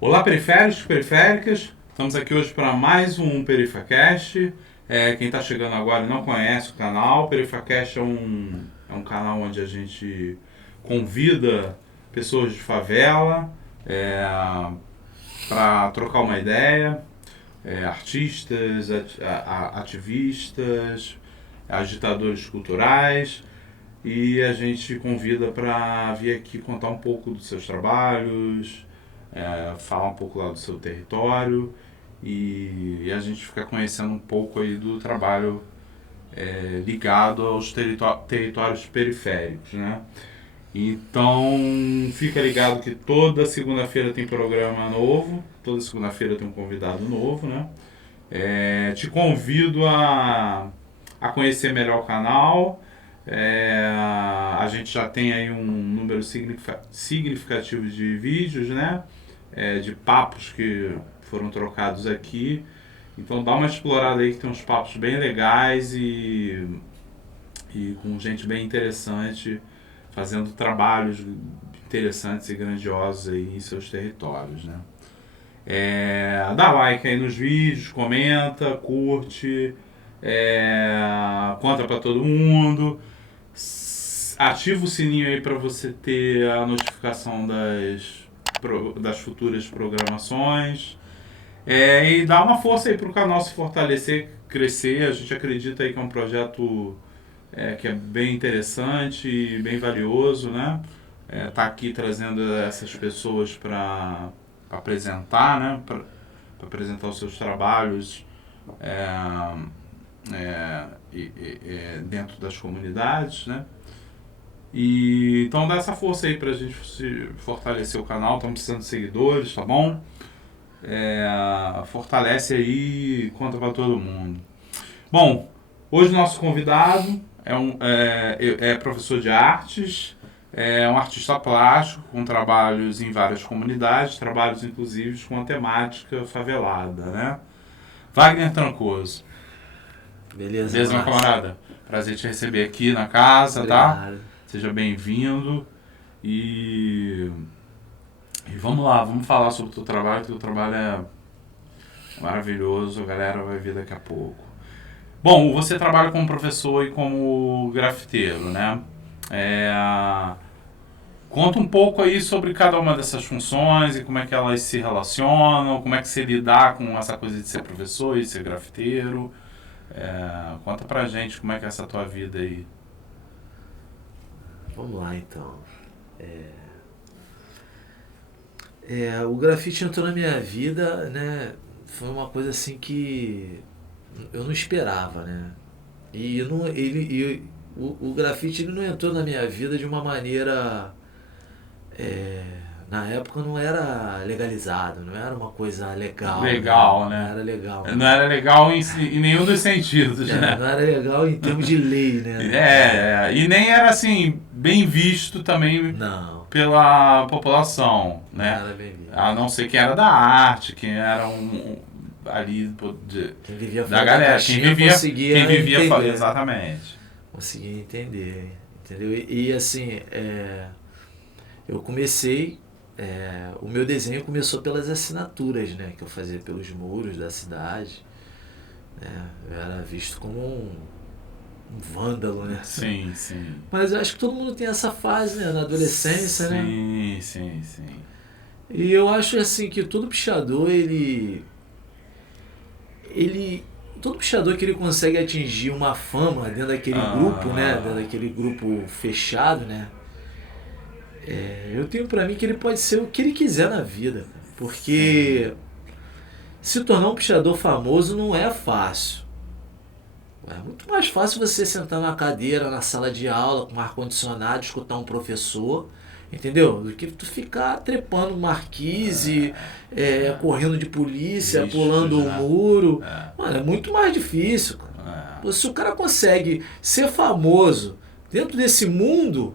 Olá, periféricos, periféricas. Estamos aqui hoje para mais um PerifaCast. Quem está chegando agora e não conhece o canal, o PerifaCast é um canal onde a gente convida pessoas de favela para trocar uma ideia, artistas, ativistas, agitadores culturais, e a gente convida para vir aqui contar um pouco dos seus trabalhos, falar um pouco lá do seu território e a gente fica conhecendo um pouco aí do trabalho ligado aos territórios periféricos, né? Então fica ligado que toda segunda-feira tem programa novo, toda segunda-feira tem um convidado novo, né? Te convido a conhecer melhor o canal. A gente já tem aí um número significativo de vídeos, né? De papos que foram trocados aqui. Então dá uma explorada aí que tem uns papos bem legais e com gente bem interessante, fazendo trabalhos interessantes e grandiosos aí em seus territórios, né? Dá like aí nos vídeos, comenta, curte, conta pra todo mundo, ativa o sininho aí para você ter a notificação das futuras programações, e dá uma força aí pro canal se fortalecer, crescer. A gente acredita aí que é um projeto que é bem interessante e bem valioso, né? Tá aqui trazendo essas pessoas para apresentar, né? Para apresentar os seus trabalhos dentro das comunidades, né? E então dá essa força aí pra gente fortalecer o canal. Estamos precisando de seguidores, tá bom? Fortalece aí, conta pra todo mundo. Bom, hoje nosso convidado é professor de artes, é um artista plástico com trabalhos em várias comunidades, trabalhos inclusive com a temática favelada, né? Wagner Trancoso. Beleza, Meu camarada? Prazer te receber aqui na casa, obrigado. Tá? Seja bem-vindo e vamos lá, vamos falar sobre o teu trabalho, que o teu trabalho é maravilhoso, a galera vai ver daqui a pouco. Bom, você trabalha como professor e como grafiteiro, né? Conta um pouco aí sobre cada uma dessas funções e como é que elas se relacionam, como é que você lidar com essa coisa de ser professor e ser grafiteiro. Conta pra gente como é que é essa tua vida aí. Vamos lá então. O grafite entrou na minha vida, né? Foi uma coisa assim que eu não esperava, né? E eu não, o grafite ele não entrou na minha vida de uma maneira. Na época não era legalizado, não era uma coisa legal. Legal, né? Não era legal. Não era legal em nenhum dos sentidos, né? Não era legal em termos de lei, né? E nem era assim, bem visto também Não. pela população, né? Não era bem visto. A não ser quem era da arte, quem era ali quem vivia da galera, quem vivia entender. Exatamente. Conseguia entender, entendeu? E assim, eu comecei, o meu desenho começou pelas assinaturas, né, que eu fazia pelos muros da cidade, né? Eu era visto como um vândalo, né? Sim, sim. Mas eu acho que todo mundo tem essa fase, né, na adolescência, né? Sim. E eu acho assim que todo pichador, todo pichador que ele consegue atingir uma fama dentro daquele grupo, né? Dentro daquele grupo fechado, né? Eu tenho pra mim que ele pode ser o que ele quiser na vida. Porque se tornar um pichador famoso não é fácil. É muito mais fácil você sentar na cadeira, na sala de aula, com ar-condicionado, escutar um professor, entendeu? Do que tu ficar trepando marquise, correndo de polícia, pulando o muro. Mano, é muito mais difícil, cara. Se o cara consegue ser famoso dentro desse mundo,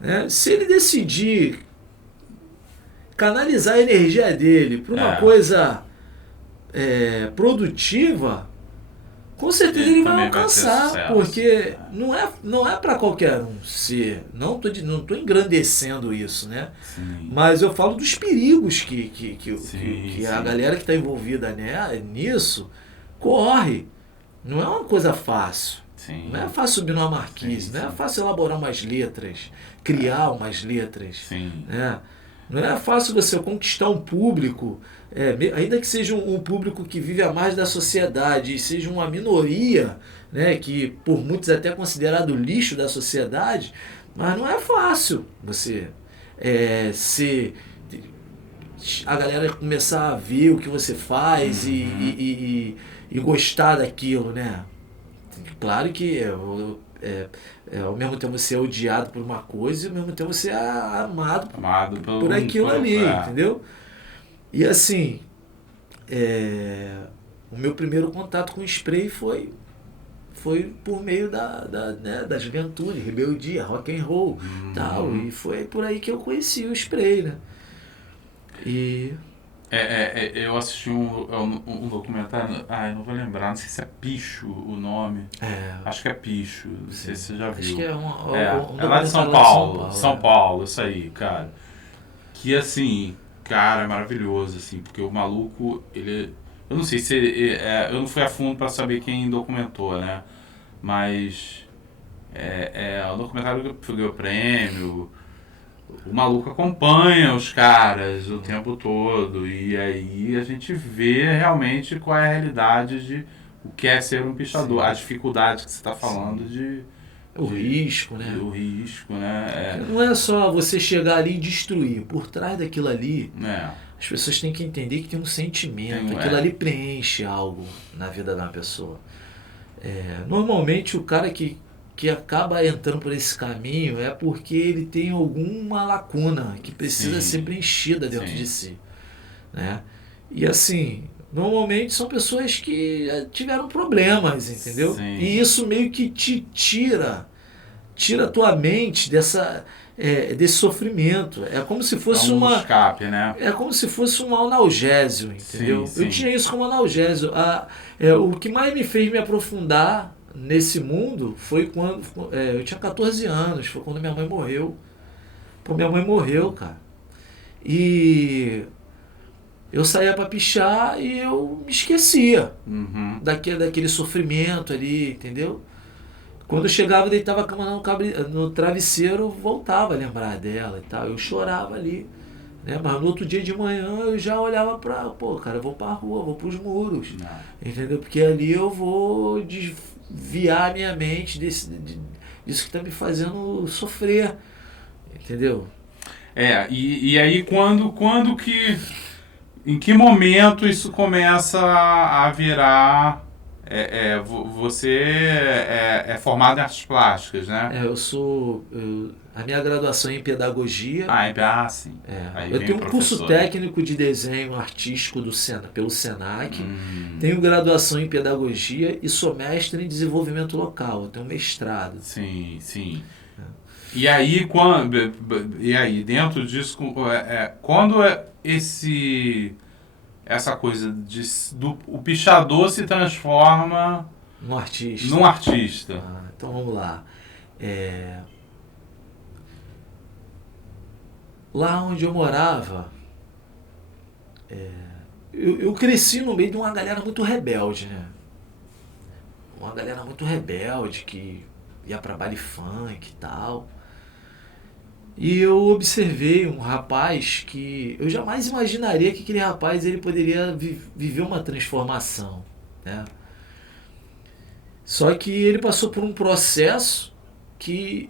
né, se ele decidir canalizar a energia dele para uma coisa produtiva, Com certeza ele vai também vai ter alcançar, sucesso. porque não é para qualquer um ser. Não tô engrandecendo isso, né? Sim. Mas eu falo dos perigos que Sim, a sim. galera que está envolvida, né, nisso corre. Não é uma coisa fácil. Sim. Não é fácil subir numa marquise, Sim, não é sim. fácil elaborar umas letras, criar umas letras. Sim. Né? Não é fácil você conquistar um público, ainda que seja um público que vive à margem da sociedade e seja uma minoria, né, que por muitos é até considerado lixo da sociedade, mas não é fácil você ser a galera começar a ver o que você faz e gostar daquilo, né? Claro que ao mesmo tempo você é odiado por uma coisa e ao mesmo tempo você é amado por aquilo ali, entendeu? E assim, o meu primeiro contato com o spray foi por meio da juventude, rebeldia, rock and roll, tal, e foi por aí que eu conheci o spray, né? E eu assisti um documentário, eu não vou lembrar, não sei se é Picho o nome. Acho que é Picho, não sei se você já viu. Acho que é é lá de São Paulo. São Paulo, isso aí, cara. Que assim, cara, é maravilhoso, assim, porque o maluco, ele. Eu não sei se eu não fui a fundo pra saber quem documentou, né? Mas o documentário que ganhou prêmio. O maluco acompanha os caras o tempo todo e aí a gente vê realmente qual é a realidade de o que é ser um pichador, a dificuldade que você está falando o risco, né? O risco, né? Não é só você chegar ali e destruir. Por trás daquilo ali, as pessoas têm que entender que tem um sentimento. Aquilo ali preenche algo na vida da pessoa. Normalmente o cara que acaba entrando por esse caminho é porque ele tem alguma lacuna que precisa ser preenchida dentro de si, né? E assim, normalmente são pessoas que tiveram problemas, entendeu? Sim. E isso meio que te tira a tua mente desse sofrimento. É como se fosse um escape, né? É como se fosse um analgésio, entendeu? Sim. Eu tinha isso como analgésio. O que mais me fez me aprofundar nesse mundo foi quando eu tinha 14 anos, foi quando minha mãe morreu. Pô, minha mãe morreu, cara. E eu saía pra pichar e eu me esquecia daquele sofrimento ali, entendeu? Quando eu chegava, deitava a cama no travesseiro, eu voltava a lembrar dela e tal. Eu chorava ali, né? Mas no outro dia de manhã eu já olhava cara, eu vou pra rua, vou pros muros, entendeu? Porque ali eu vou desviar a minha mente disso que tá me fazendo sofrer, entendeu? E aí em que momento isso começa a virar... você é formado em artes plásticas, né? A minha graduação é em pedagogia. Sim. Eu tenho um curso técnico de desenho artístico pelo Senac. Tenho graduação em pedagogia e sou mestre em desenvolvimento local. Eu tenho mestrado. Sim. E aí, dentro disso, quando essa coisa o pichador se transforma num artista. Então vamos lá. Lá onde eu morava, eu cresci no meio de uma galera muito rebelde, né? Uma galera muito rebelde que ia pra baile funk e tal. E eu observei um rapaz que eu jamais imaginaria que aquele rapaz ele poderia viver uma transformação, né? Só que ele passou por um processo que,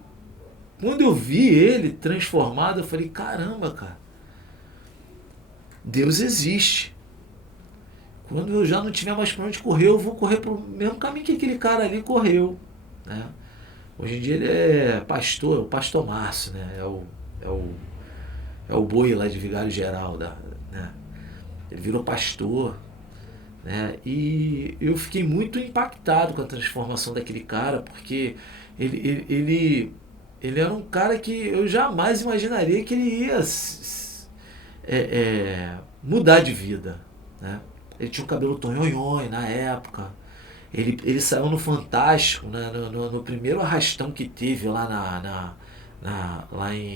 quando eu vi ele transformado, eu falei, caramba, cara, Deus existe. Quando eu já não tiver mais pra onde correr, eu vou correr pro mesmo caminho que aquele cara ali correu, né? Hoje em dia ele é pastor, o pastor Márcio, né? É o boi lá de Vigário Geral, né? Ele virou pastor, né? E eu fiquei muito impactado com a transformação daquele cara, porque ele era um cara que eu jamais imaginaria que ele ia mudar de vida, né? Ele tinha um cabelo tonhonhon na época. Ele saiu no Fantástico, né, no primeiro arrastão que teve lá lá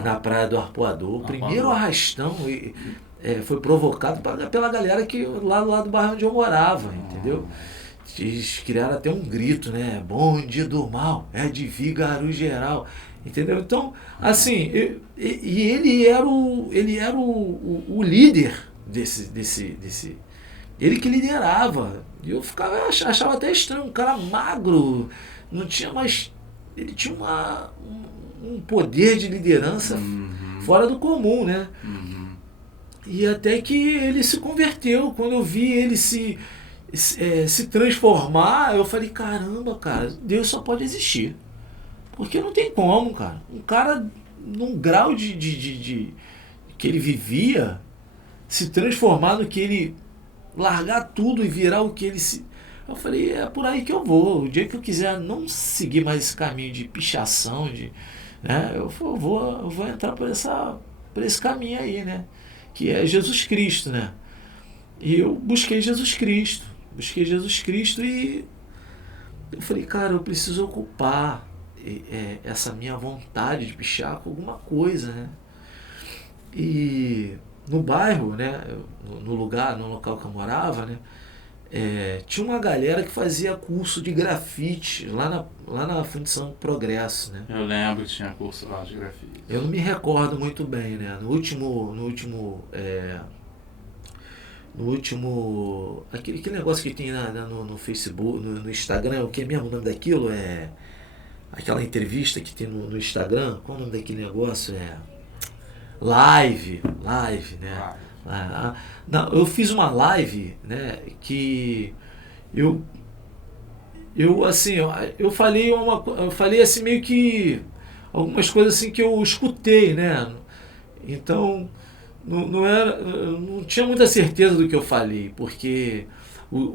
na Praia do Arpoador. O primeiro arrastão foi provocado pela galera que lá do bairro onde eu morava, entendeu? Eles criaram até um grito, né? Bonde do mal, é de Vigaru geral. Entendeu? Então, assim, ele era o líder desse. Ele que liderava. E eu achava até estranho, um cara magro, não tinha mais. Ele tinha um poder de liderança fora do comum, né? E até que ele se converteu. Quando eu vi ele se transformar, eu falei, caramba, cara, Deus só pode existir. Porque não tem como, cara. Um cara, num grau de que ele vivia, se transformar no que ele... largar tudo e virar o que ele se... Eu falei, é por aí que eu vou. O dia que eu quiser não seguir mais esse caminho de pichação, né, eu vou entrar por esse caminho aí, né? Que é Jesus Cristo, né? E eu busquei Jesus Cristo. E eu falei, cara, eu preciso ocupar essa minha vontade de pichar com alguma coisa, né? E no bairro, né, no local que eu morava, né, tinha uma galera que fazia curso de grafite lá na Fundição Progresso, né? Eu lembro que tinha curso lá de grafite. Eu não me recordo muito bem, né? No último aquele negócio que tem no Facebook, no Instagram, o que é mesmo o nome daquilo? Aquela entrevista que tem no Instagram, qual é o nome daquele negócio? Live, né? Não, eu fiz uma live, né, que eu falei assim meio que algumas coisas assim que eu escutei, né? Então eu não tinha muita certeza do que eu falei, porque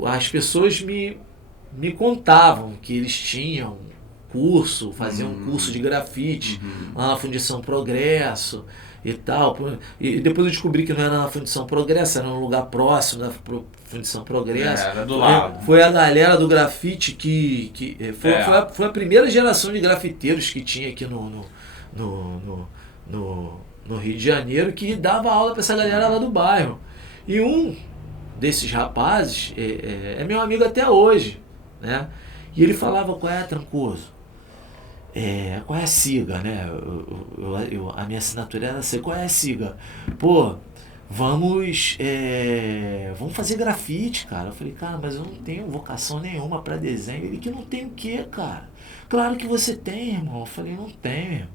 as pessoas me contavam que eles tinham faziam um curso de grafite lá na Fundição Progresso e tal. E depois eu descobri que não era na Fundição Progresso, era num lugar próximo da Fundição Progresso. Era do lado. Foi a galera do grafite que foi a primeira geração de grafiteiros que tinha aqui no Rio de Janeiro, que dava aula para essa galera lá do bairro. E um desses rapazes é meu amigo até hoje, né? E ele falava, qual é, Trancoso? Qual é a siga, né? A minha assinatura era assim, qual é a siga? Pô, vamos fazer grafite, cara. Eu falei, cara, mas eu não tenho vocação nenhuma para desenho. Ele, que não tem o quê, cara? Claro que você tem, irmão. Eu falei, não tenho, irmão.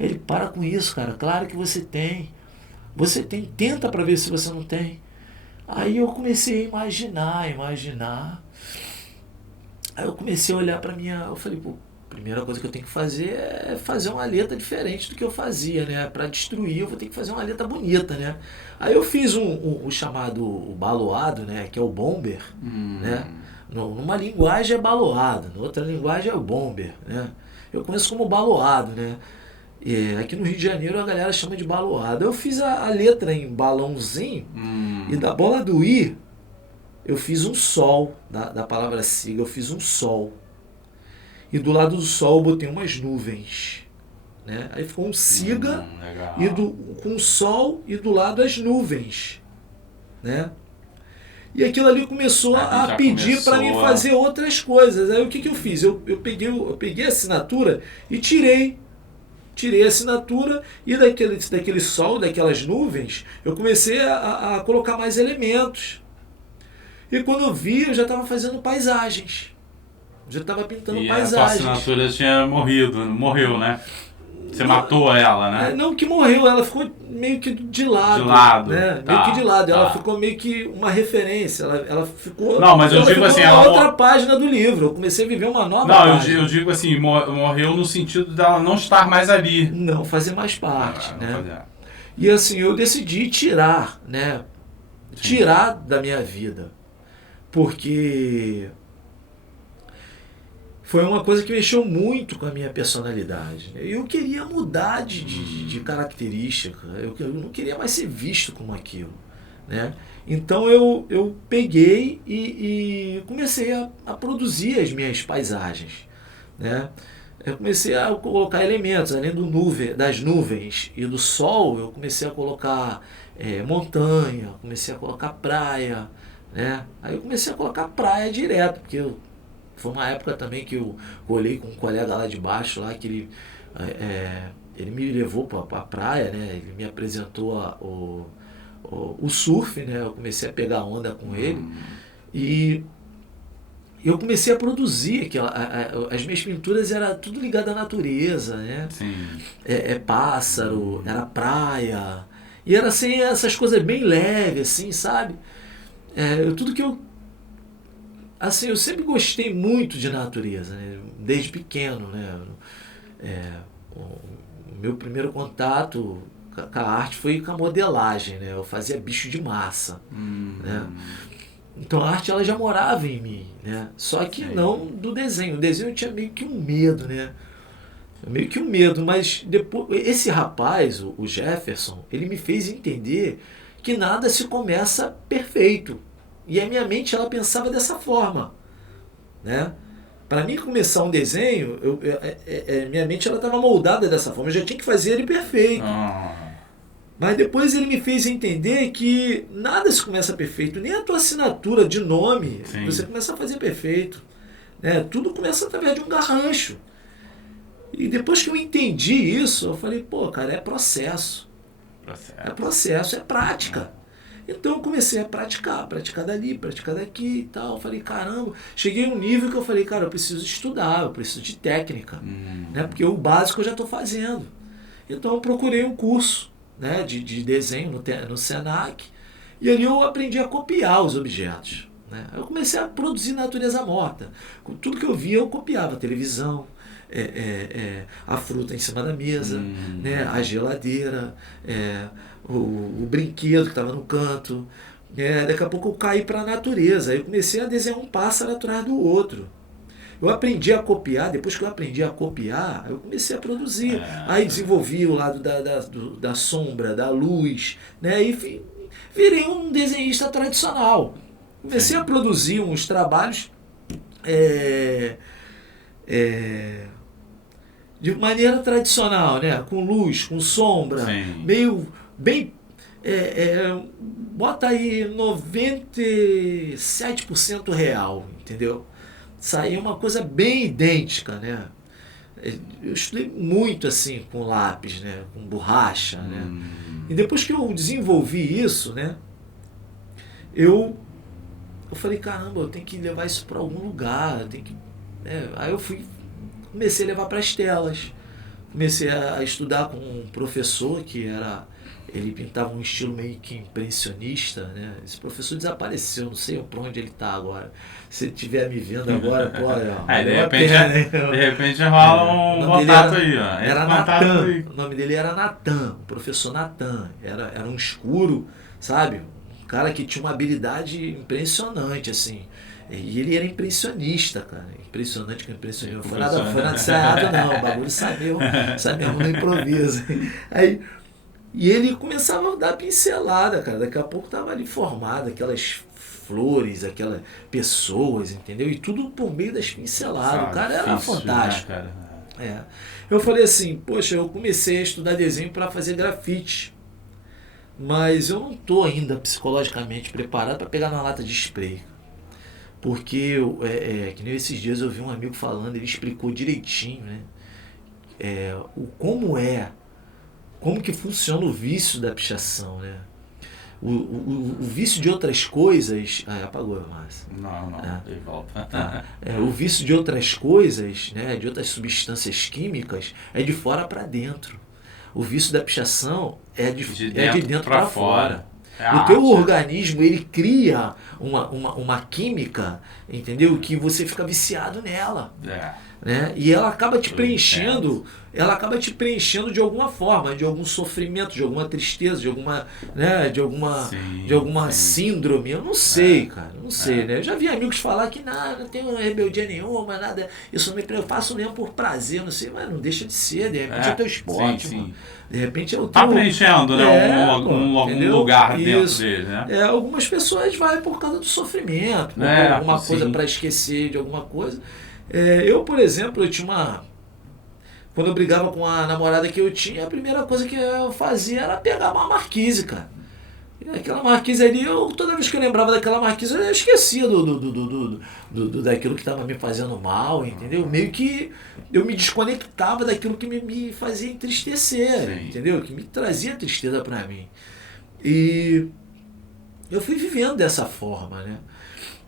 Ele, para com isso, cara. Claro que você tem. Você tem, tenta para ver se você não tem. Aí eu comecei a imaginar. Aí eu comecei a olhar eu falei, pô, a primeira coisa que eu tenho que fazer é fazer uma letra diferente do que eu fazia, né? Para destruir, eu vou ter que fazer uma letra bonita, né? Aí eu fiz o chamado baloado, né? Que é o bomber, né? Numa linguagem é baloado, na outra linguagem é o bomber, né? Eu conheço como baloado, né? Aqui no Rio de Janeiro a galera chama de baloado. Eu fiz a letra em balãozinho e da bola do I eu fiz um sol, da palavra siga, eu fiz um sol. E do lado do sol eu botei umas nuvens, né? Aí ficou um siga com o sol e do lado as nuvens, né? E aquilo ali começou a pedir para mim fazer outras coisas. Aí o que eu fiz? Eu peguei a assinatura e tirei a assinatura e daquele sol, daquelas nuvens, eu comecei a colocar mais elementos. E quando eu vi, eu já estava fazendo paisagens. Já estava pintando paisagens. A sua assinatura tinha morreu, né? Você matou ela, né? Não que morreu, ela ficou meio que de lado. De lado. Né? Meio que de lado. Ela ficou meio que uma referência. Ela ficou. Não, mas eu digo assim. Outra página do livro. Eu comecei a viver uma nova página. Eu digo assim, morreu no sentido dela não estar mais ali. Não, fazer mais parte, né? E assim, eu decidi tirar, né? Sim. Tirar da minha vida. Porque foi uma coisa que mexeu muito com a minha personalidade. Eu queria mudar de característica. Eu não queria mais ser visto como aquilo, né? Então eu peguei e comecei a produzir as minhas paisagens, né? Eu comecei a colocar elementos, além das nuvens e do sol, eu comecei a colocar montanha, comecei a colocar praia, né? Aí eu comecei a colocar praia direto, porque foi uma época também que eu olhei com um colega lá de baixo, lá, que ele me levou para a praia, né? Ele me apresentou o surf, né? Eu comecei a pegar onda com ele e eu comecei a produzir as minhas pinturas era tudo ligado à natureza, né? Sim. Pássaro, era praia, e era assim, essas coisas bem leves, assim, sabe? Tudo que assim, eu sempre gostei muito de natureza, né? Desde pequeno, né? O meu primeiro contato com a arte foi com a modelagem, né? Eu fazia bicho de massa, né? Então a arte ela já morava em mim, né? Só que não do desenho. O desenho eu tinha meio que um medo, né? Meio que um medo, mas depois esse rapaz, o Jefferson, ele me fez entender que nada se começa perfeito. E a minha mente ela pensava dessa forma, né? Para mim começar um desenho, minha mente ela estava moldada dessa forma. Eu já tinha que fazer ele perfeito. Mas depois ele me fez entender que nada se começa perfeito, nem a tua assinatura de nome você começa a fazer perfeito, né? Tudo começa através de um garrancho. E depois que eu entendi isso, eu falei, pô, cara, é processo. É processo, é prática. Então eu comecei a praticar dali, praticar daqui e tal. Eu falei, caramba, cheguei a um nível que eu falei, cara, eu preciso estudar, eu preciso de técnica, né? Porque o básico eu já estou fazendo. Então eu procurei um curso, né, de desenho no Senac, e ali eu aprendi a copiar os objetos, né? Eu comecei a produzir natureza morta. Tudo que eu via eu copiava, televisão, a fruta em cima da mesa, né, a geladeira, o brinquedo que estava no canto. Daqui a pouco eu caí para a natureza, aí eu comecei a desenhar um pássaro atrás do outro. Eu aprendi a copiar, depois que eu aprendi a copiar, eu comecei a produzir. Aí desenvolvi o lado da sombra, da luz, né? E virei um desenhista tradicional. Comecei a produzir uns trabalhos de maneira tradicional, né? Com luz, com sombra, meio bem... bota aí 97% real, entendeu? Saía uma coisa bem idêntica, né? Eu estudei muito assim com lápis, né? Com borracha, né? E depois que eu desenvolvi isso, né? Eu falei, caramba, eu tenho que levar isso para algum lugar, eu tenho que... Aí eu comecei a levar para as telas, comecei a estudar com um professor que ele pintava um estilo meio que impressionista, né? Esse professor desapareceu, não sei para onde ele está agora. Se ele estiver me vendo agora, pô, de repente rola um contato aí, ó. Era Natan, o nome dele era Natan, o professor Natan. Era um escuro, sabe? Um cara que tinha uma habilidade impressionante, assim. E ele era impressionista, cara. Impressionante com impressionista. Não foi nada ensaiado, não. O bagulho sai mesmo no improviso. Aí... E ele começava a dar pincelada, cara. Daqui a pouco tava ali formado, aquelas flores, aquelas pessoas, entendeu? E tudo por meio das pinceladas. O cara era fantástico. Né, cara? Eu falei assim, poxa, eu comecei a estudar desenho para fazer grafite. Mas eu não tô ainda psicologicamente preparado para pegar na lata de spray. Porque, que nem esses dias eu vi um amigo falando, ele explicou direitinho, né? Como que funciona o vício da pichação, né? O vício de outras coisas... apagou, Márcio. Não, ele volta. O vício de outras coisas, né, de outras substâncias químicas, é de fora para dentro. O vício da pichação é de dentro para fora. O teu organismo, ele cria uma química, entendeu? Que você fica viciado nela. Né? E ela acaba te preenchendo, de alguma forma, de algum sofrimento, de alguma tristeza, de alguma, né, de alguma síndrome. Eu não sei, cara, não sei, né? Eu já vi amigos falar que não tenho rebeldia nenhuma, nada, eu faço mesmo por prazer, não sei, mas não deixa de ser, de repente é o teu esporte, mano. De repente é o teu... Tá preenchendo, né? Algum lugar dentro dele, né? Algumas pessoas vai por causa do sofrimento, por alguma coisa para esquecer de alguma coisa. Eu, por exemplo, quando eu brigava com a namorada que eu tinha, a primeira coisa que eu fazia era pegar uma marquise, cara. E aquela marquise ali, toda vez que eu lembrava daquela marquise, eu esquecia daquilo que estava me fazendo mal, entendeu? Meio que eu me desconectava daquilo que me fazia entristecer, entendeu? Que me trazia tristeza para mim. E eu fui vivendo dessa forma, né?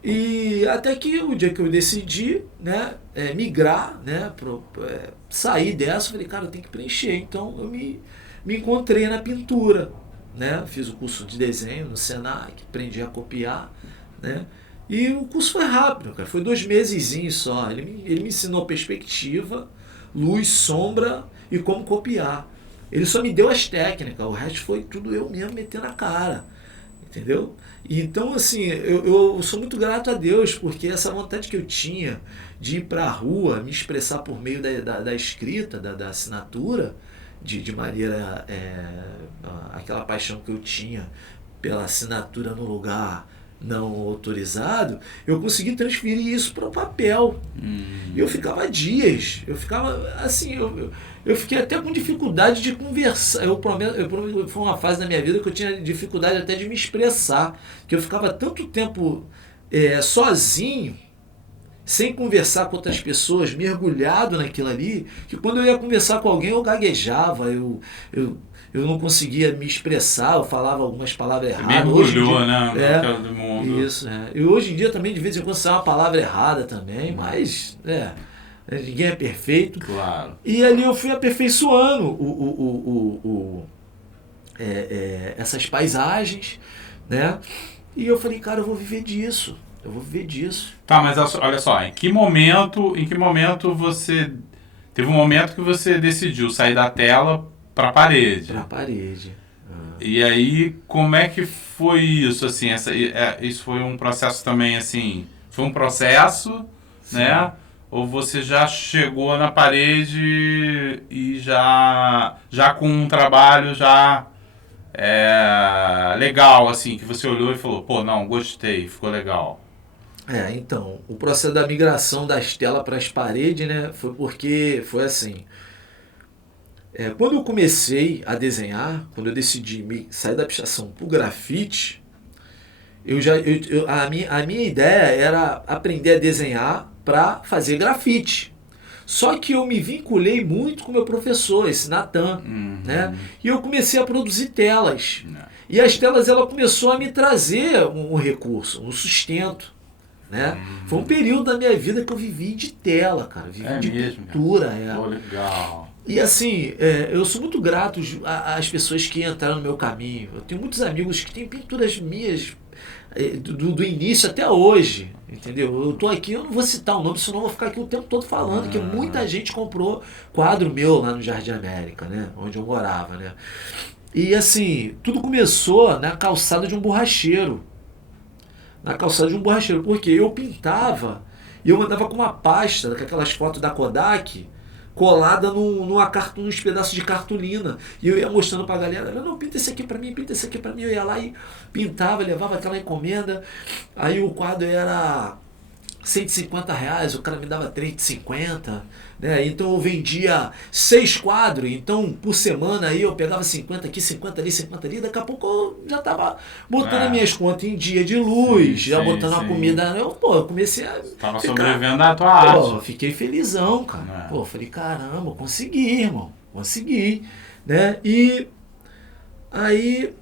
E até que o dia que eu decidi, né, migrar, né, sair dessa, eu falei, cara, eu tenho que preencher. Então eu me encontrei na pintura, né? Fiz o curso de desenho no Senac, aprendi a copiar, né? E o curso foi rápido, cara, foi 2 mesezinhos só. Ele me ensinou perspectiva, luz, sombra e como copiar. Ele só me deu as técnicas, o resto foi tudo eu mesmo metendo a cara. Entendeu? Então, assim, eu sou muito grato a Deus, porque essa vontade que eu tinha de ir para a rua, me expressar por meio da escrita, da assinatura, de maneira, aquela paixão que eu tinha pela assinatura no lugar não autorizado, eu consegui transferir isso para o papel. E eu ficava dias, eu fiquei até com dificuldade de conversar. Foi uma fase da minha vida que eu tinha dificuldade até de me expressar, que eu ficava tanto tempo sozinho, sem conversar com outras pessoas, mergulhado naquilo ali, que quando eu ia conversar com alguém eu gaguejava, eu não conseguia me expressar, eu falava algumas palavras erradas. Mergulhou, né? Do mundo. Isso, E hoje em dia também, de vez em quando, sai uma palavra errada também, mas ninguém é perfeito. Claro. E ali eu fui aperfeiçoando essas paisagens, né? E eu falei, cara, eu vou viver disso. Tá, mas olha só, em que momento você... Teve um momento que você decidiu sair da tela para a parede. Para a parede. E aí, como é que foi isso? Assim, isso foi um processo também, assim... Foi um processo, sim, né? Ou você já chegou na parede e já com um trabalho já legal, assim, que você olhou e falou, pô, não, gostei, ficou legal. Então, o processo da migração das telas para as paredes, né, foi assim. Quando eu comecei a desenhar, quando eu decidi sair da pichação para o grafite, a minha ideia era aprender a desenhar para fazer grafite. Só que eu me vinculei muito com o meu professor, esse Natan, né? E eu comecei a produzir telas. E as telas, ela começou a me trazer um recurso, um sustento, né? Foi um período da minha vida que eu vivi de tela, cara. Vivi de pintura. Pô, legal. E assim, eu sou muito grato às pessoas que entraram no meu caminho. Eu tenho muitos amigos que têm pinturas minhas do início até hoje, entendeu? Eu tô aqui, eu não vou citar o nome, senão eu vou ficar aqui o tempo todo falando que muita gente comprou quadro meu lá no Jardim América, né? Onde eu morava, né? E assim, tudo começou na calçada de um borracheiro. Porque eu pintava e eu andava com uma pasta, com aquelas fotos da Kodak, colada nos pedaços de cartolina. E eu ia mostrando pra galera, não, pinta esse aqui pra mim. Eu ia lá e pintava, levava aquela encomenda. Aí o quadro era R$150, o cara me dava R$3,50, né? Então eu vendia 6 quadros, então por semana aí eu pegava 50 aqui, 50 ali, 50 ali, daqui a pouco eu já tava botando as minhas contas em dia de luz, botando a comida, eu comecei a... Tava sobrevivendo da tua arte. Fiquei felizão, cara. Falei, caramba, consegui, irmão, né? E aí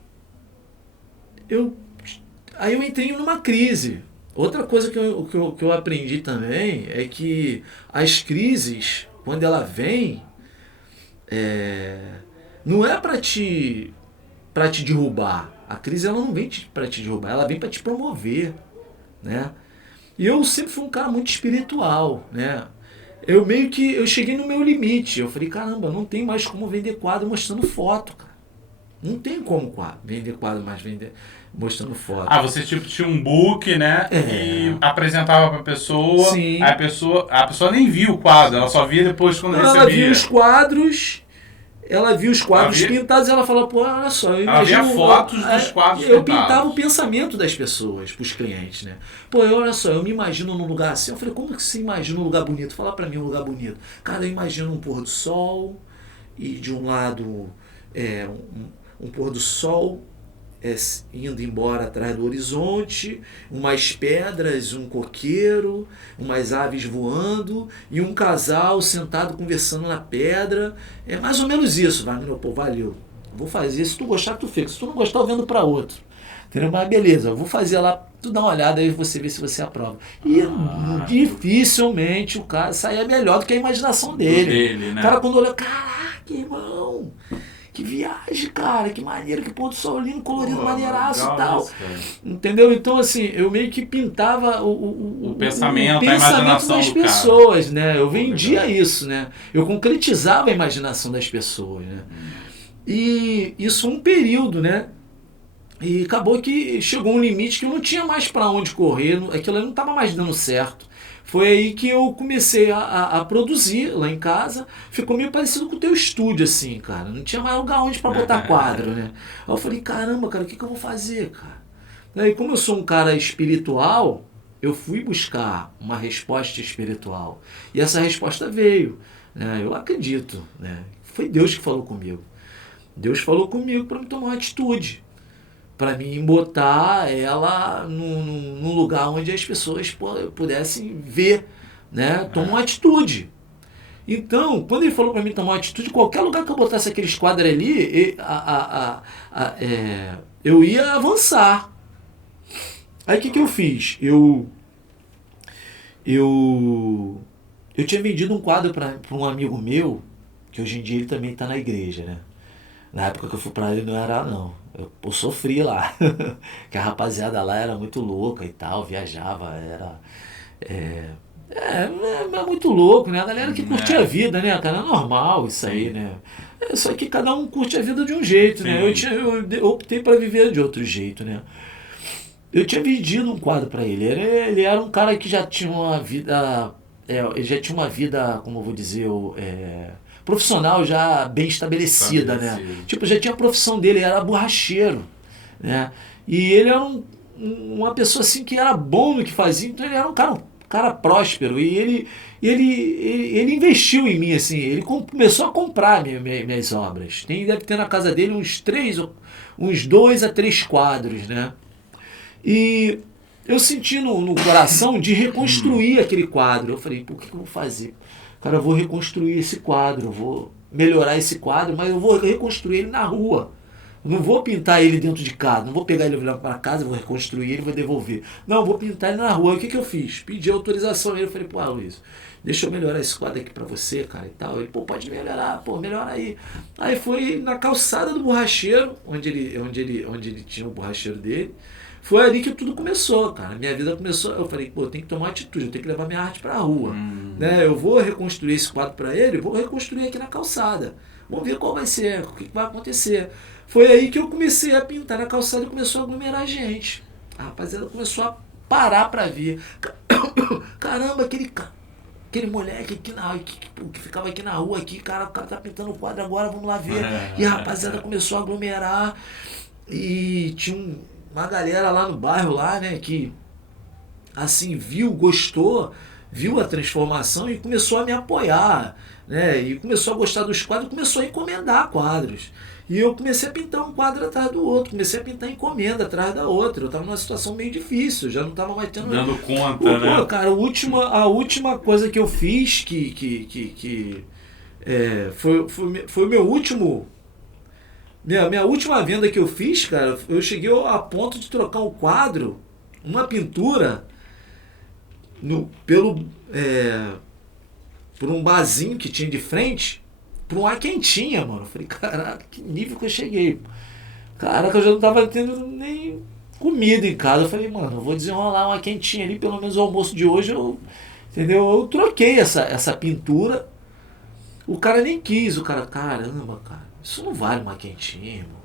eu entrei numa crise. Outra coisa que eu aprendi também é que as crises, quando ela vem, não é para te derrubar. A crise ela não vem para te derrubar, ela vem para te promover, né? E eu sempre fui um cara muito espiritual, né? Eu cheguei no meu limite. Eu falei, caramba, não tem mais como vender quadro mostrando foto, cara. Não tem como vender quadro mais mostrando foto. Você tinha um book, né? E apresentava pra pessoa. Sim. Aí a pessoa nem via o quadro, ela só via depois quando recebia. Ela via os quadros, ela viu os quadros pintados e ela falou, pô, olha só, eu imagino... Havia fotos dos quadros eu pintados. pintava o pensamento das pessoas, pros clientes, né? Pô, olha só, eu me imagino num lugar assim. Eu falei, como que você imagina um lugar bonito? Fala pra mim um lugar bonito. Cara, eu imagino um pôr do sol e de um lado um pôr do sol indo embora atrás do horizonte, umas pedras, um coqueiro, umas aves voando e um casal sentado conversando na pedra. É mais ou menos isso, Wagner. Pô, valeu. Vou fazer. Se tu gostar, tu fica. Se tu não gostar, eu vendo para outro. Entendeu? Mas beleza, eu vou fazer lá, tu dá uma olhada aí, você vê se você aprova. E dificilmente o cara saia melhor do que a imaginação dele. Né? O cara quando olha, caraca, irmão, que viagem, cara, que maneiro, que pôr do sol lindo, colorido, maneiraço e tal. Isso, entendeu? Então, assim, eu meio que pintava o pensamento, a imaginação das pessoas, né? Eu vendia isso, né? Eu concretizava a imaginação das pessoas, né? E isso um período, né? E acabou que chegou um limite que eu não tinha mais para onde correr, aquilo aí não estava mais dando certo. Foi aí que eu comecei a produzir lá em casa. Ficou meio parecido com o teu estúdio, assim, cara. Não tinha mais lugar onde para botar quadro, né? Aí eu falei, caramba, cara, o que eu vou fazer, cara? Aí, como eu sou um cara espiritual, eu fui buscar uma resposta espiritual. E essa resposta veio, né? Eu acredito, né? Foi Deus que falou comigo. Deus falou comigo para me tomar uma atitude. Para mim botar ela num lugar onde as pessoas pudessem ver, né? Tomar uma atitude. Então, quando ele falou para mim tomar uma atitude, qualquer lugar que eu botasse aqueles quadros ali, eu ia avançar. Aí o que eu fiz? Eu tinha vendido um quadro para um amigo meu, que hoje em dia ele também está na igreja, né? Na época que eu fui pra ele não era não. Eu sofri lá. Que a rapaziada lá era muito louca e tal, viajava, era... É muito louco, né? A galera que curtia a vida, né, cara? É normal isso aí, né? Só que cada um curte a vida de um jeito, né? Eu optei pra viver de outro jeito, né? Eu tinha vendido um quadro pra ele. Ele era um cara que já tinha uma vida... ele já tinha uma vida, como eu vou dizer... profissional já bem estabelecida, né? Tipo, já tinha a profissão dele, era borracheiro, né? E ele era uma pessoa assim que era bom no que fazia, então ele era um cara próspero e ele investiu em mim, assim, ele começou a comprar minhas obras. Deve ter na casa dele uns 2 a 3 quadros, né? E eu senti no coração de reconstruir aquele quadro. Eu falei, por que eu vou fazer? Cara, eu vou reconstruir esse quadro, eu vou melhorar esse quadro, mas eu vou reconstruir ele na rua. Eu não vou pintar ele dentro de casa, não vou pegar ele para casa, vou reconstruir ele e vou devolver. Não, eu vou pintar ele na rua. E o que eu fiz? Pedi autorização a ele, eu falei, pô, Luiz, deixa eu melhorar esse quadro aqui para você, cara, e tal. Ele, pô, pode melhorar, pô, melhora aí. Aí foi na calçada do borracheiro, onde ele tinha o borracheiro dele. Foi ali que tudo começou, cara. Minha vida começou. Eu falei, pô, eu tenho que tomar atitude, eu tenho que levar minha arte pra rua. Né? Eu vou reconstruir esse quadro para ele, vou reconstruir aqui na calçada. Vamos ver qual vai ser, o que vai acontecer. Foi aí que eu comecei a pintar na calçada e começou a aglomerar gente. A rapaziada começou a parar pra ver. Caramba, aquele moleque aqui que ficava aqui na rua, aqui, cara, o cara tá pintando o quadro agora, vamos lá ver. E a rapaziada começou a aglomerar. E tinha uma galera lá no bairro, lá, né, que assim, gostou, viu a transformação e começou a me apoiar, né, e começou a gostar dos quadros, começou a encomendar quadros. E eu comecei a pintar um quadro atrás do outro, comecei a pintar encomenda atrás da outra. Eu estava numa situação meio difícil, já não estava mais tendo... Dando conta, né? Pô, cara, a última coisa que eu fiz, foi o meu último... Minha última venda que eu fiz, cara, eu cheguei a ponto de trocar um quadro, uma pintura, por um barzinho que tinha de frente, por uma quentinha, mano. Eu falei, caraca, que nível que eu cheguei. Caraca, eu já não tava tendo nem comida em casa. Eu falei, mano, eu vou desenrolar uma quentinha ali, pelo menos o almoço de hoje, entendeu? Eu troquei essa pintura. O cara nem quis, caramba, cara, isso não vale uma quentinha, irmão.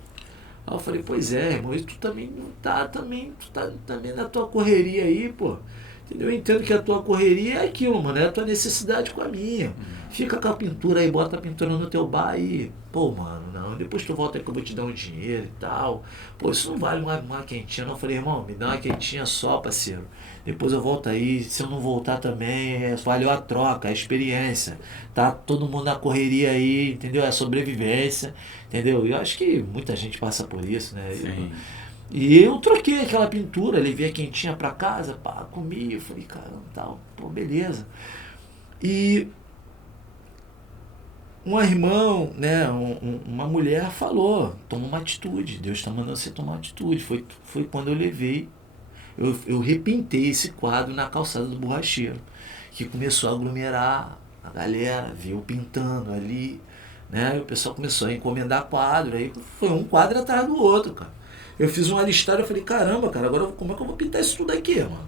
Aí eu falei, pois é, irmão, e tu também não tá, tu tá também na tua correria aí, pô. Entendeu? Eu entendo que a tua correria é aquilo, mano, é a tua necessidade com a minha. Fica com a pintura aí, bota a pintura no teu bar e... Pô, mano, não, depois tu volta aí que eu vou te dar um dinheiro e tal. Pô, isso não vale uma quentinha, não. Eu falei, irmão, me dá uma quentinha só, parceiro. Depois eu volto aí, se eu não voltar também, valeu a troca, a experiência. Tá todo mundo na correria aí, entendeu? É a sobrevivência, entendeu? Eu acho que muita gente passa por isso, né? Sim. E eu troquei aquela pintura, levei a quentinha pra casa, pá, comi, eu falei, caramba, tal, pô, beleza. E um irmão, né, uma mulher falou, toma uma atitude, Deus está mandando você tomar uma atitude. Foi quando eu levei, eu repintei esse quadro na calçada do borracheiro, que começou a aglomerar a galera, viu pintando ali, né, e o pessoal começou a encomendar quadro, aí foi um quadro atrás do outro, cara. Eu fiz uma listada, eu falei, caramba, cara, agora como é que eu vou pintar isso tudo aqui, mano?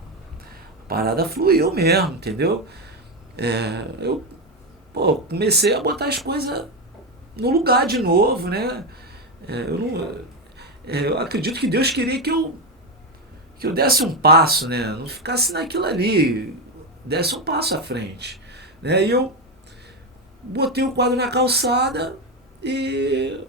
A parada fluiu mesmo, entendeu? Eu comecei a botar as coisas no lugar de novo, né? Eu acredito que Deus queria que eu desse um passo, né? Não ficasse naquilo ali, desse um passo à frente, né? E eu botei o quadro na calçada e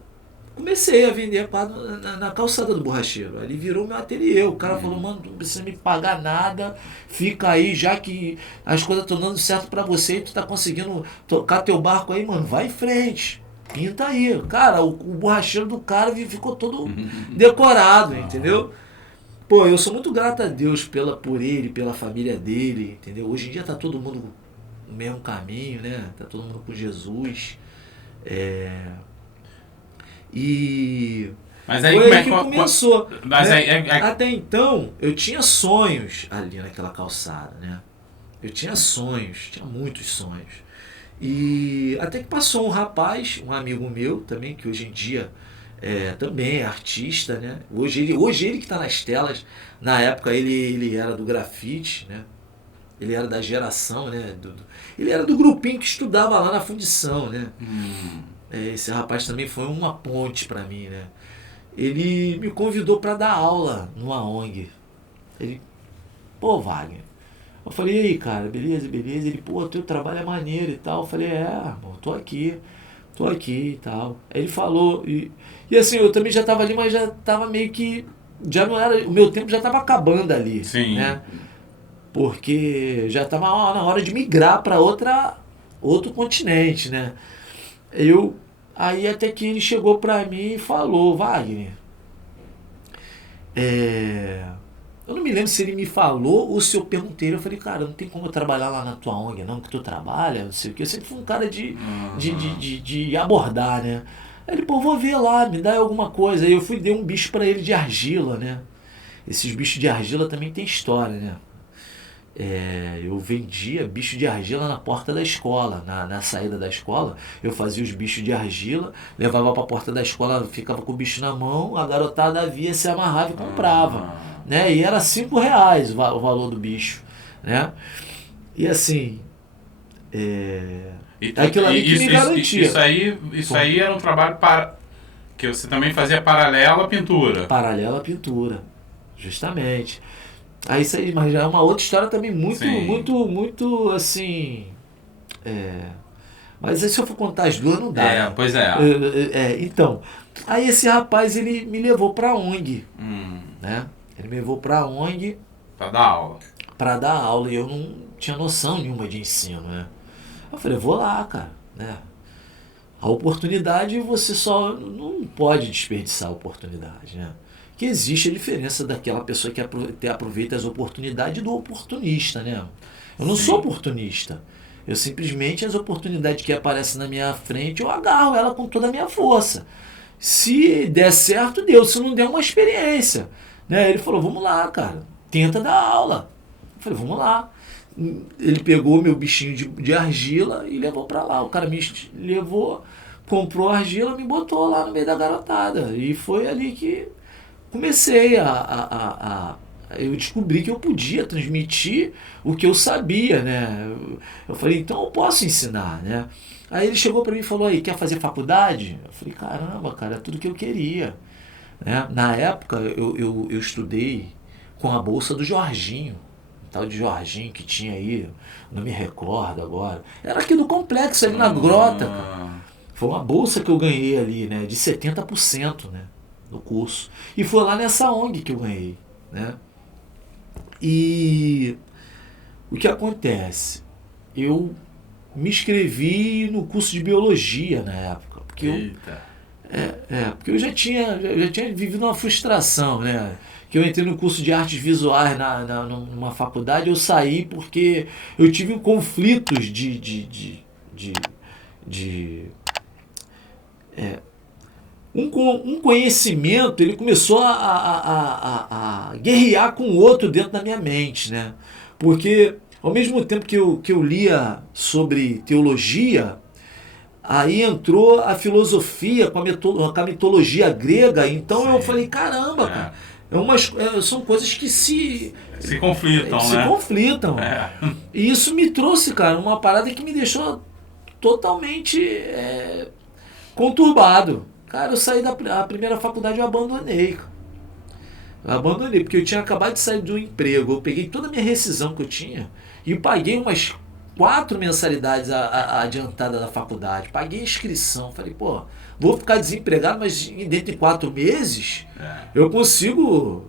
comecei a vender quadro na calçada do borracheiro. Ali virou meu ateliê. O cara falou, mano, não precisa me pagar nada, fica aí, já que as coisas estão dando certo pra você e tu tá conseguindo tocar teu barco aí, mano, vai em frente. Pinta aí. Cara, o borracheiro do cara ficou todo decorado, entendeu? Pô, eu sou muito grato a Deus por ele, pela família dele, entendeu? Hoje em dia tá todo mundo no mesmo caminho, né? Tá todo mundo com Jesus. E mas aí, foi aí que começou. Mas né? aí, Até então, eu tinha sonhos ali naquela calçada, né? Eu tinha sonhos, tinha muitos sonhos. E até que passou um rapaz, um amigo meu também, que hoje em dia também é artista, né? Hoje ele que está nas telas. Na época ele era do grafite, né? Ele era da geração, né? Ele era do grupinho que estudava lá na fundição, né? Esse rapaz também foi uma ponte para mim, né? Ele me convidou para dar aula numa ONG. Ele, pô, Wagner. Eu falei, e aí, cara, beleza? Ele, pô, teu trabalho é maneiro e tal. Eu falei, irmão, tô aqui e tal. Aí ele falou, e assim, eu também já tava ali, mas já tava meio que, já não era, o meu tempo já tava acabando ali. Sim. Né? Porque já tava na hora de migrar para outro continente, né? Aí até que ele chegou pra mim e falou, Wagner, eu não me lembro se ele me falou ou se eu perguntei. Eu falei, cara, não tem como eu trabalhar lá na tua ONG não, que tu trabalha, não sei o que. Eu sempre fui um cara de abordar, né? Aí ele, pô, vou ver lá, me dá alguma coisa. Aí eu fui e dei um bicho pra ele de argila, né? Esses bichos de argila também tem história, né? Eu vendia bicho de argila na porta da escola, na saída da escola. Eu fazia os bichos de argila, levava para a porta da escola, ficava com o bicho na mão, a garotada via, se amarrava e comprava, né? E era R$5 o valor do bicho, né? E assim, aquilo ali que me garantia. Isso aí era um trabalho que você também fazia paralelo à pintura. Paralela à pintura, justamente. Aí isso aí, mas já é uma outra história também muito assim. Mas aí se eu for contar as duas não dá. Né? Pois é. Então, aí esse rapaz ele me levou pra ONG, né? Ele me levou pra ONG pra dar aula. Pra dar aula, e eu não tinha noção nenhuma de ensino, né? Eu falei, vou lá, cara, né? A oportunidade, você só não pode desperdiçar a oportunidade, né? Que existe a diferença daquela pessoa que aproveita as oportunidades do oportunista, né? Eu não sou oportunista. Eu simplesmente, as oportunidades que aparecem na minha frente, eu agarro ela com toda a minha força. Se der certo, deu. Se não der, uma experiência. Né? Ele falou, vamos lá, cara. Tenta dar aula. Eu falei, vamos lá. Ele pegou meu bichinho de argila e levou pra lá. O cara me levou, comprou argila, me botou lá no meio da garotada. E foi ali que comecei eu descobri que eu podia transmitir o que eu sabia, né? Eu falei, então eu posso ensinar, né? Aí ele chegou para mim e falou, aí, quer fazer faculdade? Eu falei, caramba, cara, é tudo que eu queria. Né? Na época, eu estudei com a bolsa do Jorginho, tal de Jorginho que tinha aí, não me recordo agora. Era aqui do complexo, ali na grota, cara. Foi uma bolsa que eu ganhei ali, né, de 70%, né, no curso. E foi lá nessa ONG que eu ganhei, né. E o que acontece? Eu me inscrevi no curso de biologia na época, porque porque eu já tinha vivido uma frustração, né? Que eu entrei no curso de artes visuais numa faculdade, eu saí porque eu tive conflitos um conhecimento, ele começou a guerrear com o outro dentro da minha mente, né? Porque ao mesmo tempo que eu lia sobre teologia, aí entrou a filosofia com a mitologia grega, então Sim. eu falei, caramba, cara, são coisas que se conflitam, se né? conflitam. E isso me trouxe, cara, uma parada que me deixou totalmente conturbado. Cara, eu saí a primeira faculdade, eu abandonei. Eu abandonei, porque eu tinha acabado de sair do emprego, eu peguei toda a minha rescisão que eu tinha e paguei umas 4 mensalidades adiantadas da faculdade, paguei a inscrição, falei, pô, vou ficar desempregado, mas dentro de 4 meses eu consigo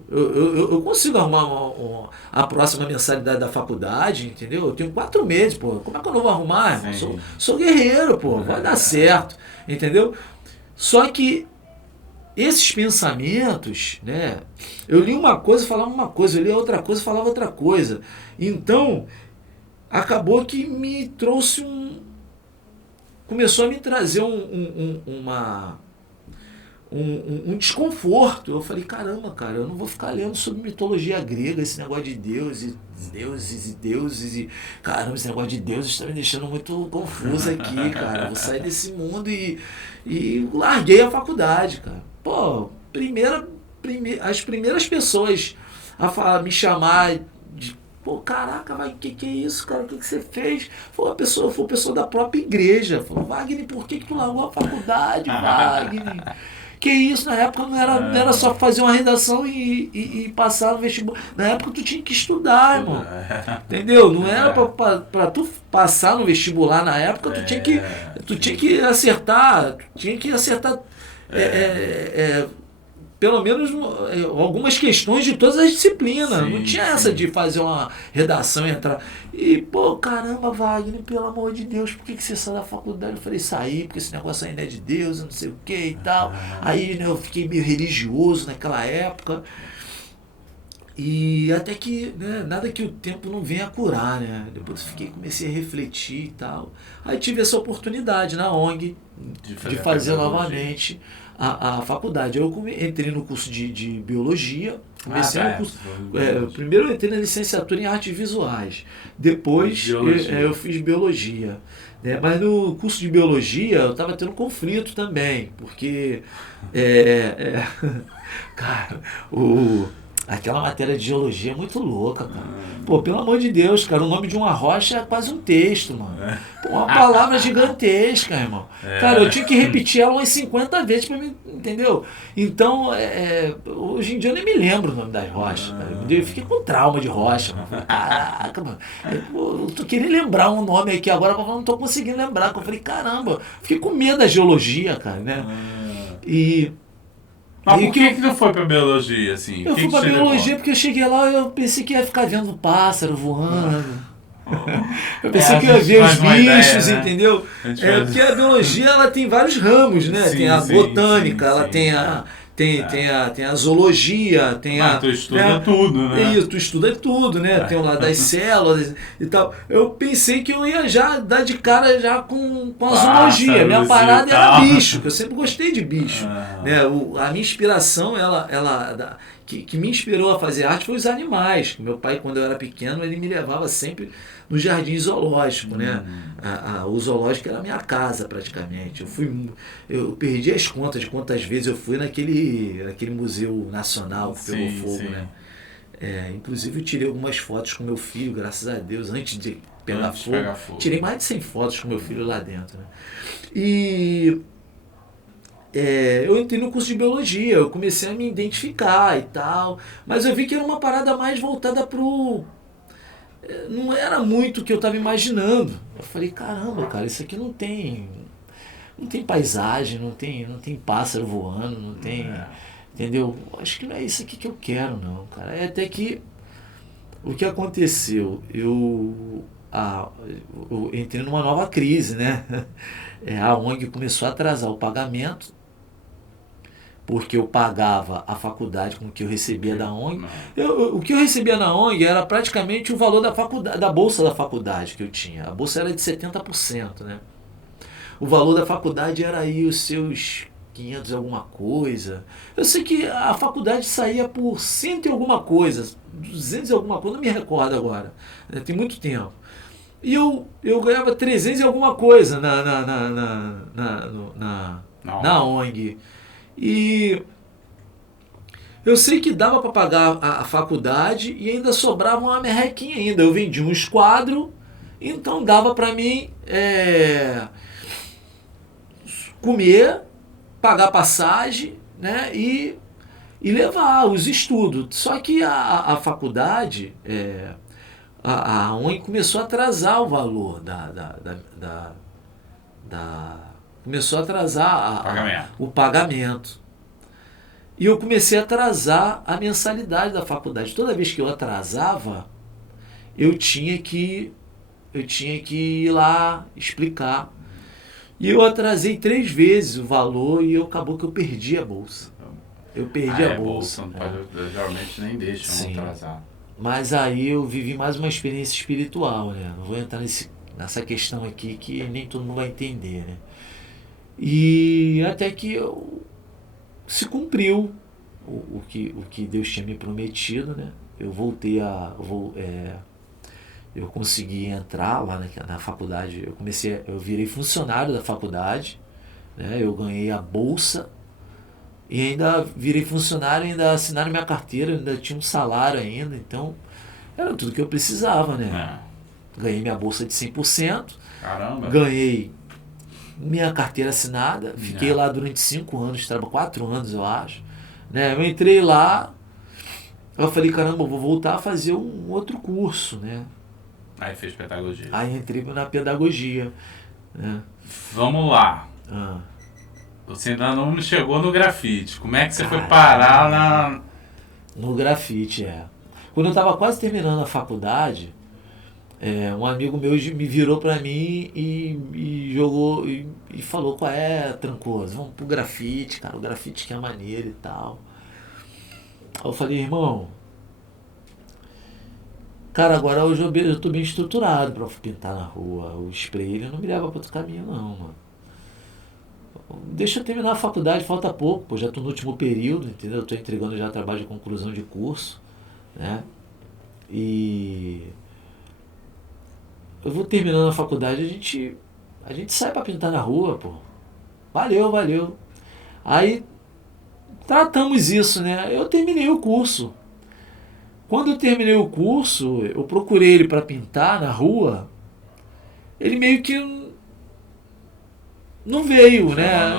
arrumar a próxima mensalidade da faculdade, entendeu? Eu tenho 4 meses, pô, como é que eu não vou arrumar? Sou guerreiro, pô, vai dar certo, entendeu? Só que esses pensamentos, né? Eu li uma coisa, falava uma coisa, eu li outra coisa, falava outra coisa. Então, acabou que me trouxe começou a me trazer um desconforto. Eu falei, caramba, cara, eu não vou ficar lendo sobre mitologia grega, esse negócio de deuses, e caramba, esse negócio de deuses está me deixando muito confuso aqui, cara. Eu vou sair desse mundo e larguei a faculdade, cara. Pô, as primeiras pessoas a me chamar de, pô, caraca, mas que é isso, cara? O que você fez? Foi uma pessoa da própria igreja. Falou, Wagner, por que tu largou a faculdade, Wagner? Que isso, na época não era só fazer uma redação e passar no vestibular. Na época tu tinha que estudar, irmão. Entendeu? Não era pra tu passar no vestibular na época, tu tinha que acertar. Pelo menos algumas questões de todas as disciplinas. Sim, não tinha essa de fazer uma redação e entrar. E, pô, caramba, Wagner, pelo amor de Deus, por que você saiu da faculdade? Eu falei, saí, porque esse negócio ainda é de Deus, não sei o que e tal. Aí, né, eu fiquei meio religioso naquela época. E até que, né, nada que o tempo não venha curar, né? Depois comecei a refletir e tal. Aí tive essa oportunidade na ONG de fazer novamente a faculdade. Eu entrei no curso de biologia. Comecei no curso. Primeiro eu entrei na licenciatura em artes visuais. Depois eu fiz biologia. Né? Mas no curso de biologia eu estava tendo conflito também. Porque, cara, aquela matéria de geologia é muito louca, cara. Pô, pelo amor de Deus, cara, o nome de uma rocha é quase um texto, mano. Pô, uma palavra gigantesca, irmão. Cara, eu tinha que repetir ela umas 50 vezes pra mim, entendeu? Então, hoje em dia eu nem me lembro o nome das rochas, cara. Eu fiquei com trauma de rocha, mano. Falei, caraca, mano. Eu tô querendo lembrar um nome aqui agora, mas eu não tô conseguindo lembrar. Eu falei, caramba, fiquei com medo da geologia, cara, né? Mas por que não foi pra biologia, assim? Eu fui pra biologia porque eu cheguei lá e eu pensei que ia ficar vendo pássaro voando. Eu pensei que ia ver os bichos, ideia, né? Entendeu? Porque a biologia ela tem vários ramos, né? Sim, tem a botânica, ela tem a... Tem a zoologia, tem tu estuda tudo, né? Isso, tu estuda tudo, né? Tem o lado das células e tal. Eu pensei que eu ia já dar de cara já com a zoologia. Minha parada era bicho, que eu sempre gostei de bicho. Né? A minha inspiração, que me inspirou a fazer arte foi os animais. Meu pai, quando eu era pequeno, ele me levava sempre no jardim zoológico, né? O zoológico era a minha casa, praticamente. Eu perdi as contas de quantas vezes eu fui naquele museu nacional que pegou fogo, né? Inclusive eu tirei algumas fotos com meu filho, graças a Deus, antes de pegar fogo. Tirei mais de 100 fotos com meu filho lá dentro, né? E eu entrei no curso de biologia, eu comecei a me identificar e tal, mas eu vi que era uma parada mais voltada não era muito o que eu estava imaginando. Eu falei, caramba, cara, isso aqui não tem paisagem, não tem pássaro voando, não tem, entendeu? Acho que não é isso aqui que eu quero, não, cara. É até que o que aconteceu, eu entrei numa nova crise, né? A ONG começou a atrasar o pagamento, porque eu pagava a faculdade com o que eu recebia da ONG. O que eu recebia na ONG era praticamente o valor da faculdade, da bolsa da faculdade que eu tinha. A bolsa era de 70%, né? O valor da faculdade era aí os seus 500 e alguma coisa. Eu sei que a faculdade saía por 100 e alguma coisa, 200 e alguma coisa, não me recordo agora. Tem muito tempo. E eu ganhava 300 e alguma coisa na ONG. E eu sei que dava para pagar a faculdade e ainda sobrava uma merrequinha ainda. Eu vendi um esquadro, então dava para mim comer, pagar passagem, né, e levar os estudos. Só que a faculdade, a ONG começou a atrasar o valor começou a atrasar o pagamento. E eu comecei a atrasar a mensalidade da faculdade. Toda vez que eu atrasava, eu tinha que ir lá explicar. E eu atrasei 3 vezes o valor e acabou que eu perdi a bolsa. Eu perdi a bolsa. Geralmente nem deixam atrasar. Mas aí eu vivi mais uma experiência espiritual, né? Não vou entrar nessa questão aqui que nem todo mundo vai entender, né? E até que se cumpriu o que Deus tinha me prometido, né? Eu eu consegui entrar lá na faculdade. Eu virei funcionário da faculdade, né? Eu ganhei a bolsa e ainda virei funcionário, ainda assinaram minha carteira, ainda tinha um salário ainda, então era tudo que eu precisava, né? Ganhei minha bolsa de 100%. Caramba! Ganhei minha carteira assinada, fiquei lá durante 5 anos, 4 anos eu acho, né? Eu entrei lá, eu falei, caramba, eu vou voltar a fazer um outro curso, né? Aí fez pedagogia. Aí entrei na pedagogia, né? Vamos lá. Você ainda não chegou no grafite. Como é que você foi parar no grafite? Quando eu estava quase terminando a faculdade, um amigo meu me virou para mim e jogou e falou, qual é, Trancoso? Vamos pro grafite, cara, o grafite que é maneiro e tal. Aí eu falei, irmão, cara, agora hoje eu tô bem estruturado para pintar na rua. O spray ele não me leva para outro caminho não, mano. Deixa eu terminar a faculdade, falta pouco, pô, já tô no último período, entendeu? Eu tô entregando já trabalho de conclusão de curso, né? E eu vou terminando a faculdade, a gente sai para pintar na rua, pô. Valeu. Aí tratamos isso, né? Eu terminei o curso. Quando eu terminei o curso, eu procurei ele para pintar na rua. Ele meio que não veio, né?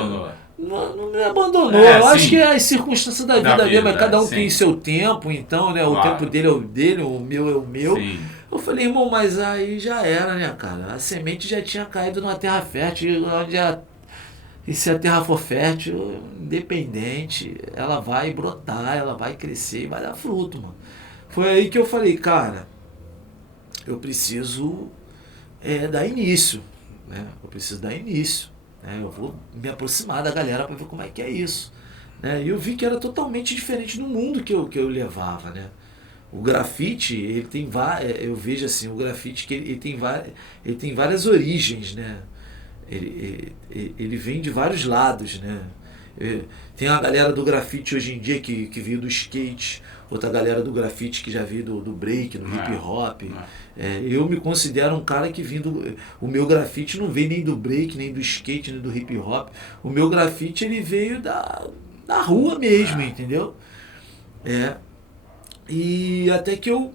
Não me abandonou. Eu acho que é as circunstâncias da vida mesmo. Cada um tem seu tempo, então, né? O tempo dele é o dele, o meu é o meu. Sim. Eu falei, irmão, mas aí já era, né, cara? A semente já tinha caído numa terra fértil, e se a terra for fértil, independente, ela vai brotar, ela vai crescer e vai dar fruto, mano. Foi aí que eu falei, cara, eu preciso dar início, né? Eu preciso dar início, né? Eu vou me aproximar da galera para ver como é que é isso, né? E eu vi que era totalmente diferente do mundo que eu levava, né? O grafite, ele tem eu vejo assim, o grafite que ele tem várias origens, né? Ele vem de vários lados, né? Tem a galera do grafite hoje em dia que veio do skate, outra galera do grafite que já veio do break, do hip hop. Eu me considero um cara que o meu grafite não veio nem do break, nem do skate, nem do hip hop. O meu grafite ele veio da rua mesmo, entendeu? E até que eu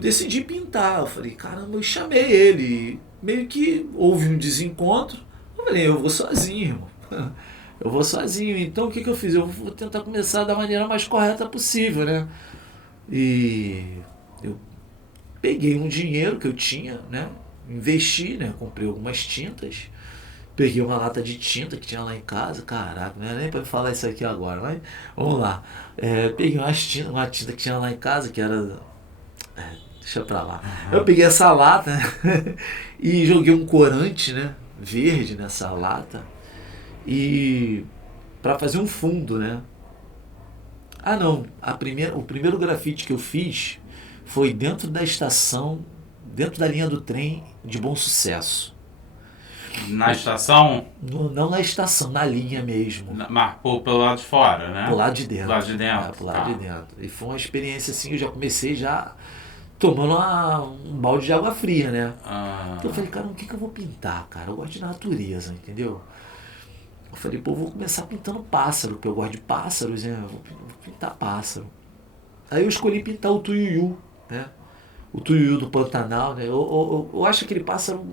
decidi pintar. Eu falei, caramba, eu chamei ele. Meio que houve um desencontro. Eu falei, eu vou sozinho, irmão. Eu vou sozinho. Então o que eu fiz? Eu vou tentar começar da maneira mais correta possível, né? E Eu peguei um dinheiro que eu tinha, né? Investi, né? Comprei algumas tintas. Peguei uma lata de tinta que tinha lá em casa. Caraca, não é nem pra me falar isso aqui agora, mas vamos lá. Peguei uma tinta que tinha lá em casa, que era. Deixa pra lá. Eu peguei essa lata, né? E joguei um corante, né? Verde nessa lata. E para fazer um fundo, né? Ah, não. O primeiro grafite que eu fiz foi dentro da estação, dentro da linha do trem de Bom Sucesso. Na estação? Não na estação, na linha mesmo. Mas pelo lado de fora, né? Pro lado de dentro. Pro lado de dentro. Pro lado de dentro. E foi uma experiência assim, eu já comecei tomando um balde de água fria, né? Então eu falei, cara, o que eu vou pintar, cara? Eu gosto de natureza, entendeu? Eu falei, pô, vou começar pintando pássaro, porque eu gosto de pássaros, né? Vou pintar pássaro. Aí eu escolhi pintar o tuiuiu, né? O tuiuiu do Pantanal, né? Eu acho aquele pássaro,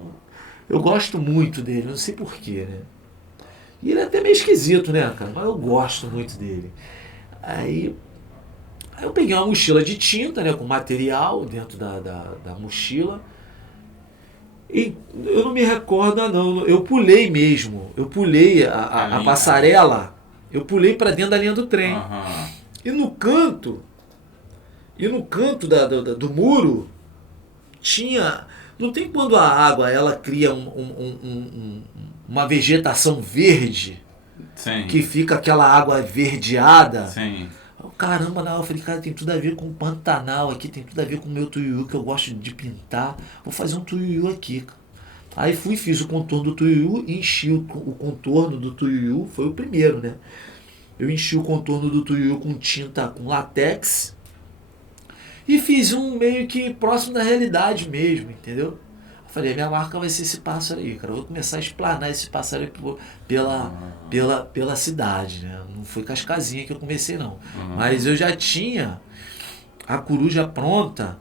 eu gosto muito dele, não sei porquê, né? E ele é até meio esquisito, né, cara? Mas eu gosto muito dele. Aí eu peguei uma mochila de tinta, né? Com material dentro da mochila. E eu não me recordo, não. Eu pulei mesmo. Eu pulei a passarela. Eu pulei para dentro da linha do trem. Uhum. E no canto do muro tinha. Não tem quando a água ela cria uma vegetação verde. Sim. Que fica aquela água verdeada. Sim. Caramba, não, eu falei, cara, tem tudo a ver com o Pantanal aqui, tem tudo a ver com o meu tuiuiu que eu gosto de pintar. Vou fazer um tuiuiu aqui. Aí fiz o contorno do tuiuiu, enchi o contorno do tuiuiu, foi o primeiro, né? Eu enchi o contorno do tuiuiu com tinta, com látex e fiz um meio que próximo da realidade mesmo, entendeu? Eu falei, a minha marca vai ser esse pássaro aí, cara. Eu vou começar a explanar esse pássaro aí pela cidade, né? Não foi com as casinhas que eu comecei, não. Mas eu já tinha a coruja pronta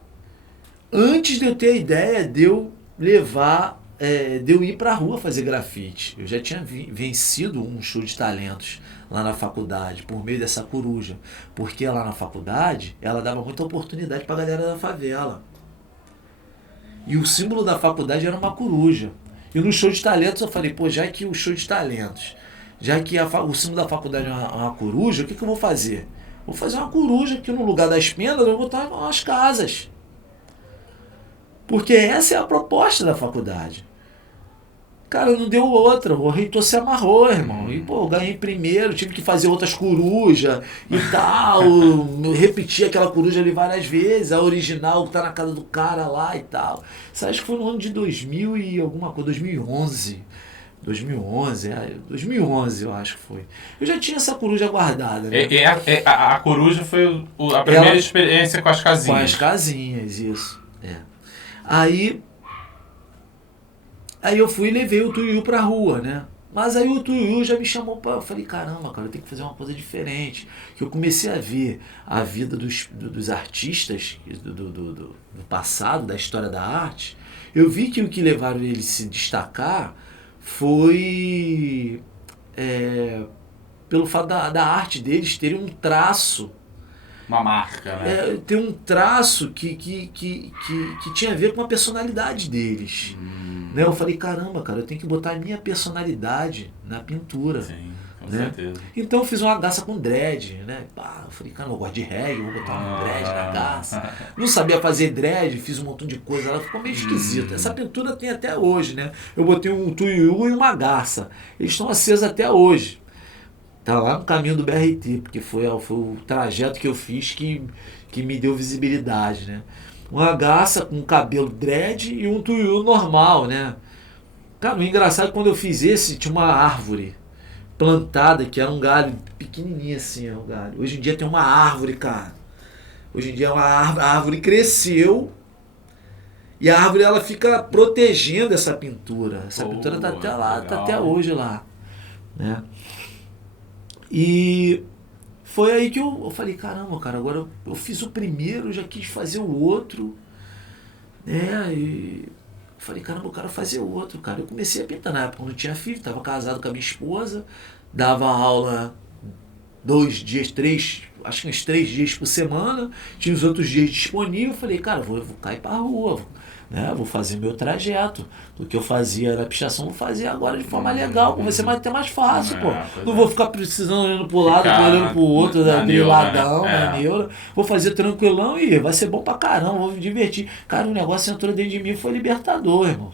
antes de eu ter a ideia de eu levar, de eu ir pra rua fazer grafite. Eu já tinha vencido um show de talentos lá na faculdade, por meio dessa coruja. Porque lá na faculdade, ela dava muita oportunidade pra galera da favela. E o símbolo da faculdade era uma coruja. E no show de talentos eu falei, pô, já que o show de talentos, já que o símbolo da faculdade é uma coruja, o que eu vou fazer? Vou fazer uma coruja que no lugar das pendas eu vou botar umas casas. Porque essa é a proposta da faculdade. Cara, não deu outra. O reitor se amarrou, irmão. E, pô, eu ganhei primeiro, tive que fazer outras corujas e tal. Eu repeti aquela coruja ali várias vezes, a original que tá na casa do cara lá e tal. Isso acho que foi no ano de 2000 e alguma coisa, 2011. 2011 eu acho que foi. Eu já tinha essa coruja guardada, né? A coruja foi a primeira experiência com as casinhas. Com as casinhas, isso. Aí eu fui e levei o tuiuiu pra rua, né? Mas aí o tuiuiu já me chamou eu falei, caramba, cara, eu tenho que fazer uma coisa diferente. Que eu comecei a ver a vida dos artistas do passado, da história da arte. Eu vi que o que levaram ele a se destacar foi pelo fato da arte deles terem um traço. Uma marca, né? Ter um traço que tinha a ver com a personalidade deles. Né? Eu falei, caramba, cara, eu tenho que botar a minha personalidade na pintura. Sim, com né? certeza. Então eu fiz uma garça com dread, né? Eu falei, cara, eu gosto de reggae, vou botar um dread na garça. Não sabia fazer dread, fiz um montão de coisa, ela ficou meio esquisita. Essa pintura tem até hoje, né? Eu botei um tuiuiu e uma garça. Eles estão acesos até hoje. Tá lá no caminho do BRT, porque foi o trajeto que eu fiz que me deu visibilidade, né? Uma garça com cabelo dread e um tuiuiu normal, né? Cara, o engraçado é que quando eu fiz esse, tinha uma árvore plantada, que era um galho pequenininho assim, o galho. Hoje em dia tem uma árvore, cara. Hoje em dia a árvore cresceu e a árvore ela fica protegendo essa pintura. Essa pintura tá até lá, legal. Tá até hoje lá, né? E foi aí que eu falei, caramba, cara, agora eu fiz o primeiro, já quis fazer o outro, né? E falei, caramba, eu quero fazer o outro, cara. Eu comecei a pintar na época, não tinha filho, estava casado com a minha esposa, dava aula 2 dias, 3, acho que uns 3 dias por semana, tinha os outros dias disponíveis, eu falei, cara, vou cair pra rua, né? Vou fazer meu trajeto. Do que eu fazia na pichação, vou fazer agora de forma legal, vai ser até mais fácil, pô. Não vou ficar precisando olhando pro lado, olhando pro outro, griladão, na neura. Vou fazer tranquilão e vai ser bom pra caramba, vou me divertir. Cara, o negócio entrou dentro de mim e foi libertador, irmão.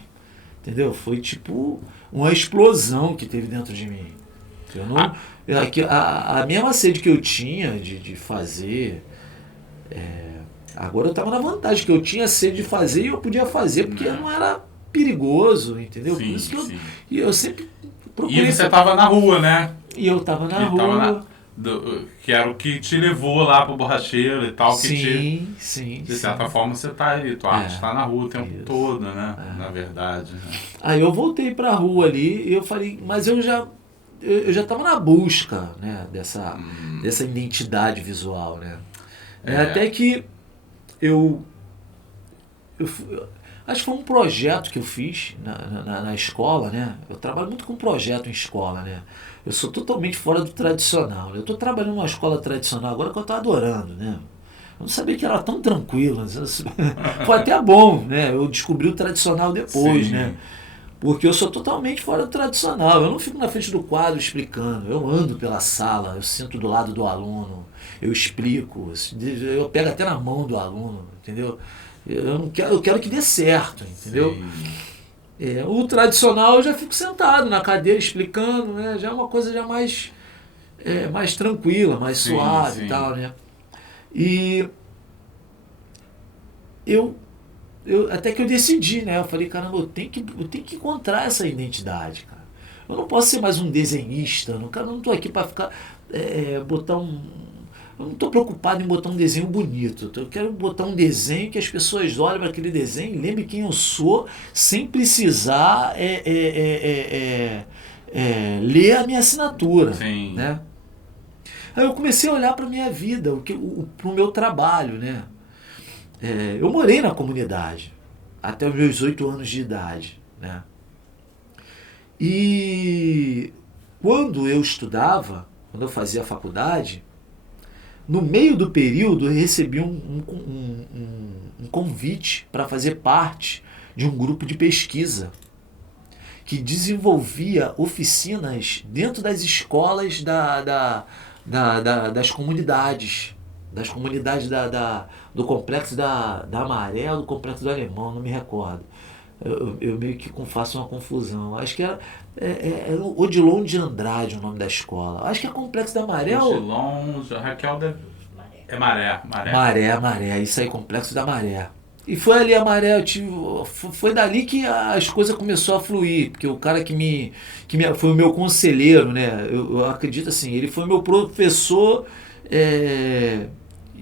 Entendeu? Foi tipo uma explosão que teve dentro de mim. Eu não, a mesma sede que eu tinha de fazer, agora eu estava na vantagem, que eu tinha sede de fazer e eu podia fazer, porque não era perigoso, entendeu? Sim, por isso que eu sempre procurei. E você estava na rua, né? E eu estava na rua. Que era o que te levou lá pro borracheiro e tal. Sim. De certa forma você tá ali, tua arte está na rua o tempo todo, né? Na verdade. Né? Aí eu voltei pra rua ali e eu falei, mas eu já estava na busca, né, dessa identidade visual, né? Até que eu acho que foi um projeto que eu fiz na escola, né? Eu trabalho muito com projeto em escola, né? Eu sou totalmente fora do tradicional. Eu estou trabalhando numa escola tradicional agora que eu estou adorando, né? Eu não sabia que era tão tranquilo. Foi até bom, né? Eu descobri o tradicional depois, né? Porque eu sou totalmente fora do tradicional. Eu não fico na frente do quadro explicando. Eu ando pela sala, eu sento do lado do aluno, eu explico, eu pego até na mão do aluno, entendeu? Eu quero que dê certo, entendeu? O tradicional eu já fico sentado na cadeira explicando, né? Já é uma coisa já mais tranquila, mais suave e tal, né? E eu até que eu decidi, né? Eu falei, caramba, eu tenho que encontrar essa identidade, cara. Eu não posso ser mais um desenhista, eu não estou aqui para ficar botar eu não estou preocupado em botar um desenho bonito. Eu quero botar um desenho que as pessoas olhem para aquele desenho e lembrem quem eu sou, sem precisar ler a minha assinatura. Sim. Né? Aí eu comecei a olhar para a minha vida, para o meu trabalho, né? Eu morei na comunidade até os meus 8 anos de idade, né? E quando eu estudava, quando eu fazia faculdade, no meio do período eu recebi um convite para fazer parte de um grupo de pesquisa que desenvolvia oficinas dentro das escolas das comunidades. Das comunidades do complexo da Maré ou do complexo do Alemão, não me recordo. Eu meio que faço uma confusão. Acho que era Odilon de Andrade o nome da escola. Acho que é complexo da Maré. Odilon, Raquel é Maré. Maré, isso aí, complexo da Maré. E foi ali a Maré, foi dali que as coisas começaram a fluir, porque o cara que foi o meu conselheiro, né? Eu acredito assim, ele foi meu professor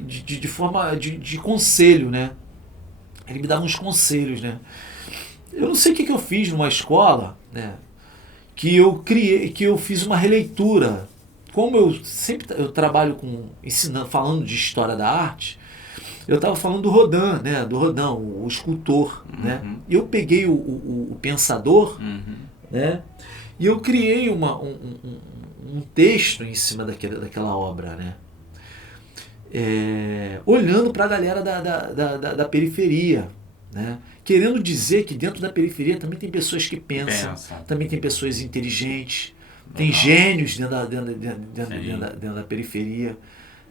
de forma de conselho, né? Ele me dava uns conselhos, né? Eu não sei o que eu fiz numa escola, né? Que eu fiz uma releitura. Como eu trabalho ensinando, falando de história da arte, eu estava falando do Rodin, né? Do Rodin, o escultor, né? E eu peguei o pensador, né? E eu criei um texto em cima daquela obra, né? Olhando para a galera da periferia, né? Querendo dizer que dentro da periferia também tem pessoas que pensam. Também tem pessoas inteligentes, tem gênios dentro da periferia,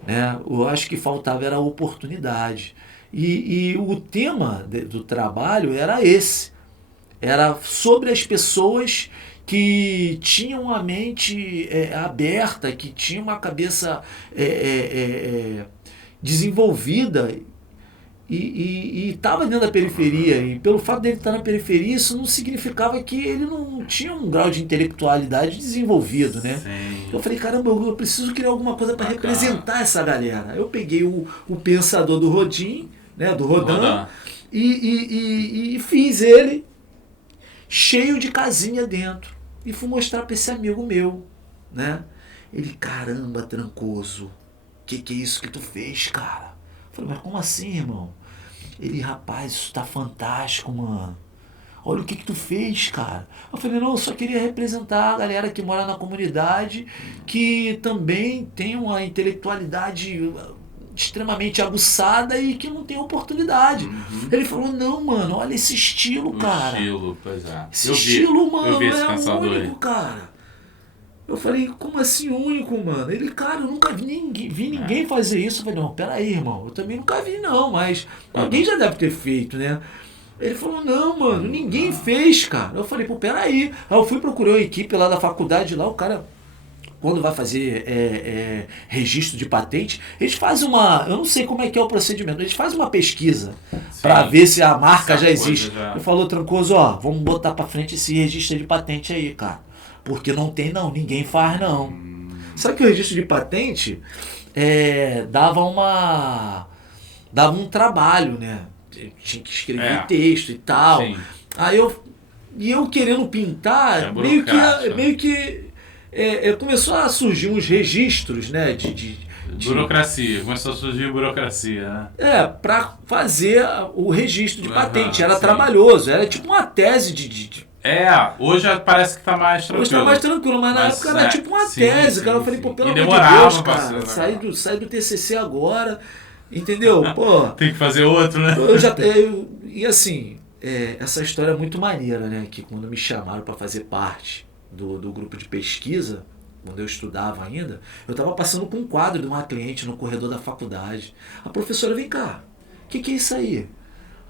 né? Eu acho que faltava era a oportunidade. E o tema do trabalho era esse, era sobre as pessoas que tinham a mente aberta, que tinham uma cabeça desenvolvida e estava dentro da periferia. E pelo fato dele estar na periferia, isso não significava que ele não tinha um grau de intelectualidade desenvolvido, né? Sim. Eu falei, caramba, eu preciso criar alguma coisa para representar essa galera. Eu peguei o pensador do Rodin, né, do Rodin, e fiz ele cheio de casinha dentro. E fui mostrar para esse amigo meu, né? Ele, caramba, Trancoso, que é isso que tu fez, cara? Eu falei, mas como assim, irmão? Ele, rapaz, isso tá fantástico, mano. olha o que tu fez, cara. Eu falei, não, eu só queria representar a galera que mora na comunidade, que também tem uma intelectualidade extremamente aguçada e que não tem oportunidade. Ele falou, não, mano, olha esse estilo, cara. Estilo, pois é. Esse estilo, mano, é único, cara. Eu falei, como assim único, mano? Ele, cara, eu nunca vi ninguém fazer isso. Eu falei, não, peraí, irmão, eu também nunca vi não, mas alguém já deve ter feito, né? Ele falou, não, mano, ninguém fez, cara. Eu falei, pô, peraí. Aí eu fui procurar uma equipe lá da faculdade, lá o cara, quando vai fazer registro de patente, eles fazem eu não sei como é que é o procedimento, eles fazem uma pesquisa para ver se a marca já existe. Ele falou, Trancoso, ó, vamos botar para frente esse registro de patente aí, cara. Porque não tem não, ninguém faz não. Sabe que o registro de patente dava um trabalho, né? Tinha que escrever texto e tal. Sim. Aí eu querendo pintar, meio que começou a surgir uns registros, né? De burocracia, começou a surgir burocracia, né? Para fazer o registro de patente. Era trabalhoso, era tipo uma tese hoje parece que tá mais tranquilo. Hoje tá mais tranquilo, mas na época era tipo uma tese, cara. Eu falei, pô, pelo amor de Deus, cara, sai do TCC agora, entendeu? Pô, tem que fazer outro, né? E assim, essa história é muito maneira, né? Que quando me chamaram para fazer parte do grupo de pesquisa, quando eu estudava ainda, eu tava passando com um quadro de uma cliente no corredor da faculdade. A professora, vem cá, o que é isso aí?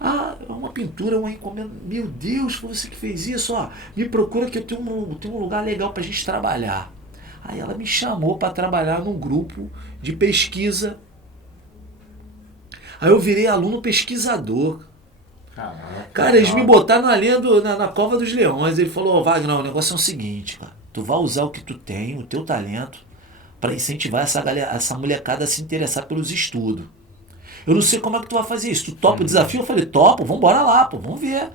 Ah, é uma pintura, uma encomenda. Meu Deus, foi você que fez isso, ó. Me procura que eu tenho um lugar legal pra gente trabalhar. Aí ela me chamou para trabalhar num grupo de pesquisa. Aí eu virei aluno pesquisador. Cara, eles me botaram na linha na cova dos leões. Ele falou, Wagner, o negócio é o seguinte, cara. Tu vai usar o que tu tem, o teu talento, para incentivar essa molecada a se interessar pelos estudos. Eu não sei como é que tu vai fazer isso. Tu topa o desafio? Eu falei, topo, vambora lá, pô, vamos ver.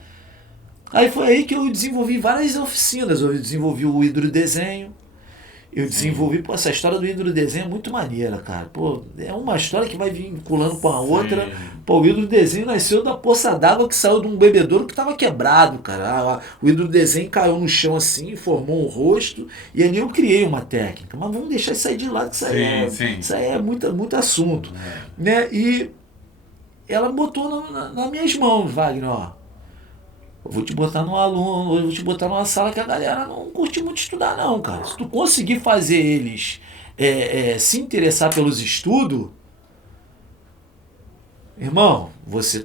Aí foi aí que eu desenvolvi várias oficinas. Eu desenvolvi o hidrodesenho. Eu desenvolvi, pô, essa história do hidrodesenho é muito maneira, cara. Pô, é uma história que vai vinculando com a outra. Pô, o hidrodesenho nasceu da poça d'água que saiu de um bebedouro que estava quebrado, cara. O hidrodesenho caiu no chão assim, formou um rosto, e ali eu criei uma técnica. Mas vamos deixar isso aí de lado, que isso aí é muito assunto. Né? E ela botou nas minhas mãos, Wagner, ó. Eu vou te botar num aluno, eu vou te botar numa sala que a galera não curte muito estudar não, cara. Se tu conseguir fazer eles se interessar pelos estudos, irmão, você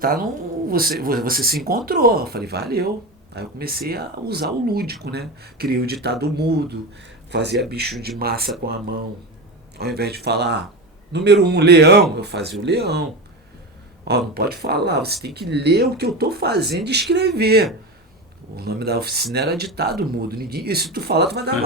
se encontrou. Eu falei, valeu. Aí eu comecei a usar o lúdico, né? Criei o ditado mudo, fazia bicho de massa com a mão. Ao invés de falar, número 1, leão, eu fazia o leão. Ó, não pode falar, você tem que ler o que eu tô fazendo e escrever. O nome da oficina era ditado mudo. E se tu falar, tu vai dar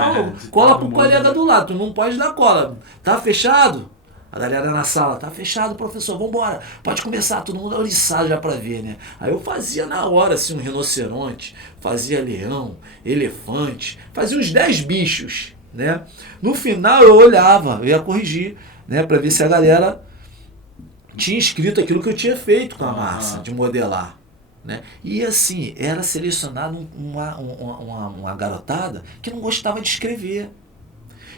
cola pro colega do lado. Tu não pode dar cola. Tá fechado? A galera na sala, tá fechado, professor, vambora. Pode começar, todo mundo oriçado já pra ver, né? Aí eu fazia na hora, assim, um rinoceronte, fazia leão, elefante, fazia uns 10 bichos, né? No final eu olhava, eu ia corrigir, né? Pra ver se a galera tinha escrito aquilo que eu tinha feito com a massa, de modelar. Né? E assim, era selecionado uma garotada que não gostava de escrever.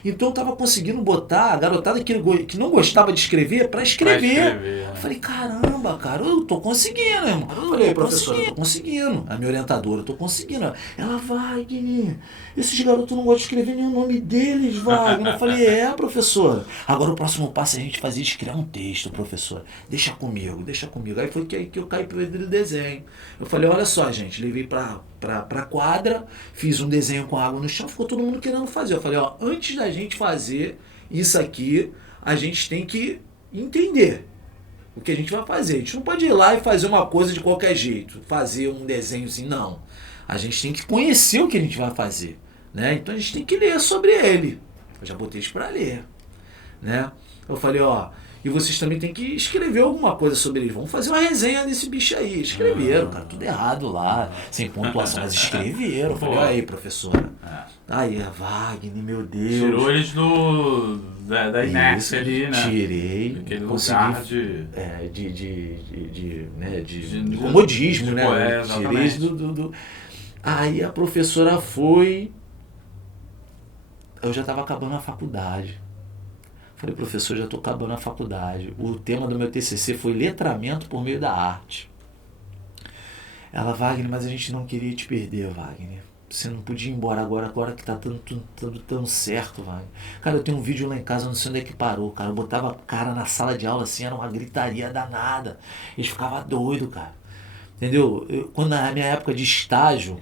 Então eu estava conseguindo botar a garotada que não gostava de escrever para escrever. Eu falei, caramba, cara, eu tô conseguindo, irmão. Eu falei, professora, eu tô conseguindo. A minha orientadora, eu tô conseguindo. Ela, Wagner, esses garotos não gostam de escrever nem o nome deles, Wagner. Eu falei, professora. Agora o próximo passo é a gente fazer de criar um texto, professora. Deixa comigo. Aí foi que eu caí pro desenho. Eu falei, olha só, gente, levei pra quadra, fiz um desenho com água no chão, ficou todo mundo querendo fazer. Eu falei, ó, antes da gente fazer isso aqui, a gente tem que entender o que a gente vai fazer. A gente não pode ir lá e fazer uma coisa de qualquer jeito, fazer um desenho assim, não. A gente tem que conhecer o que a gente vai fazer, né? Então a gente tem que ler sobre ele. Eu já botei isso pra ler, né? Eu falei, ó, e vocês também têm que escrever alguma coisa sobre ele. Vamos fazer uma resenha desse bicho aí. Escreveram, cara, tudo errado lá, sem pontuação, mas escreveram. Eu falei, aí, professora. Aí, a Wagner, meu Deus. Tirou eles da inércia ali, né? Tirei. Aquele lugar de comodismo, né? Tirei eles Aí a professora foi, eu já estava acabando a faculdade. Falei, professor, já estou acabando a faculdade. O tema do meu TCC foi letramento por meio da arte. Ela, Wagner, mas a gente não queria te perder, Wagner. Você não podia ir embora agora que tá tudo tão certo, Wagner. Cara, eu tenho um vídeo lá em casa, não sei onde é que parou, cara. Eu botava a cara na sala de aula assim, era uma gritaria danada. Eles ficavam doidos, cara. Entendeu? Quando na minha época de estágio,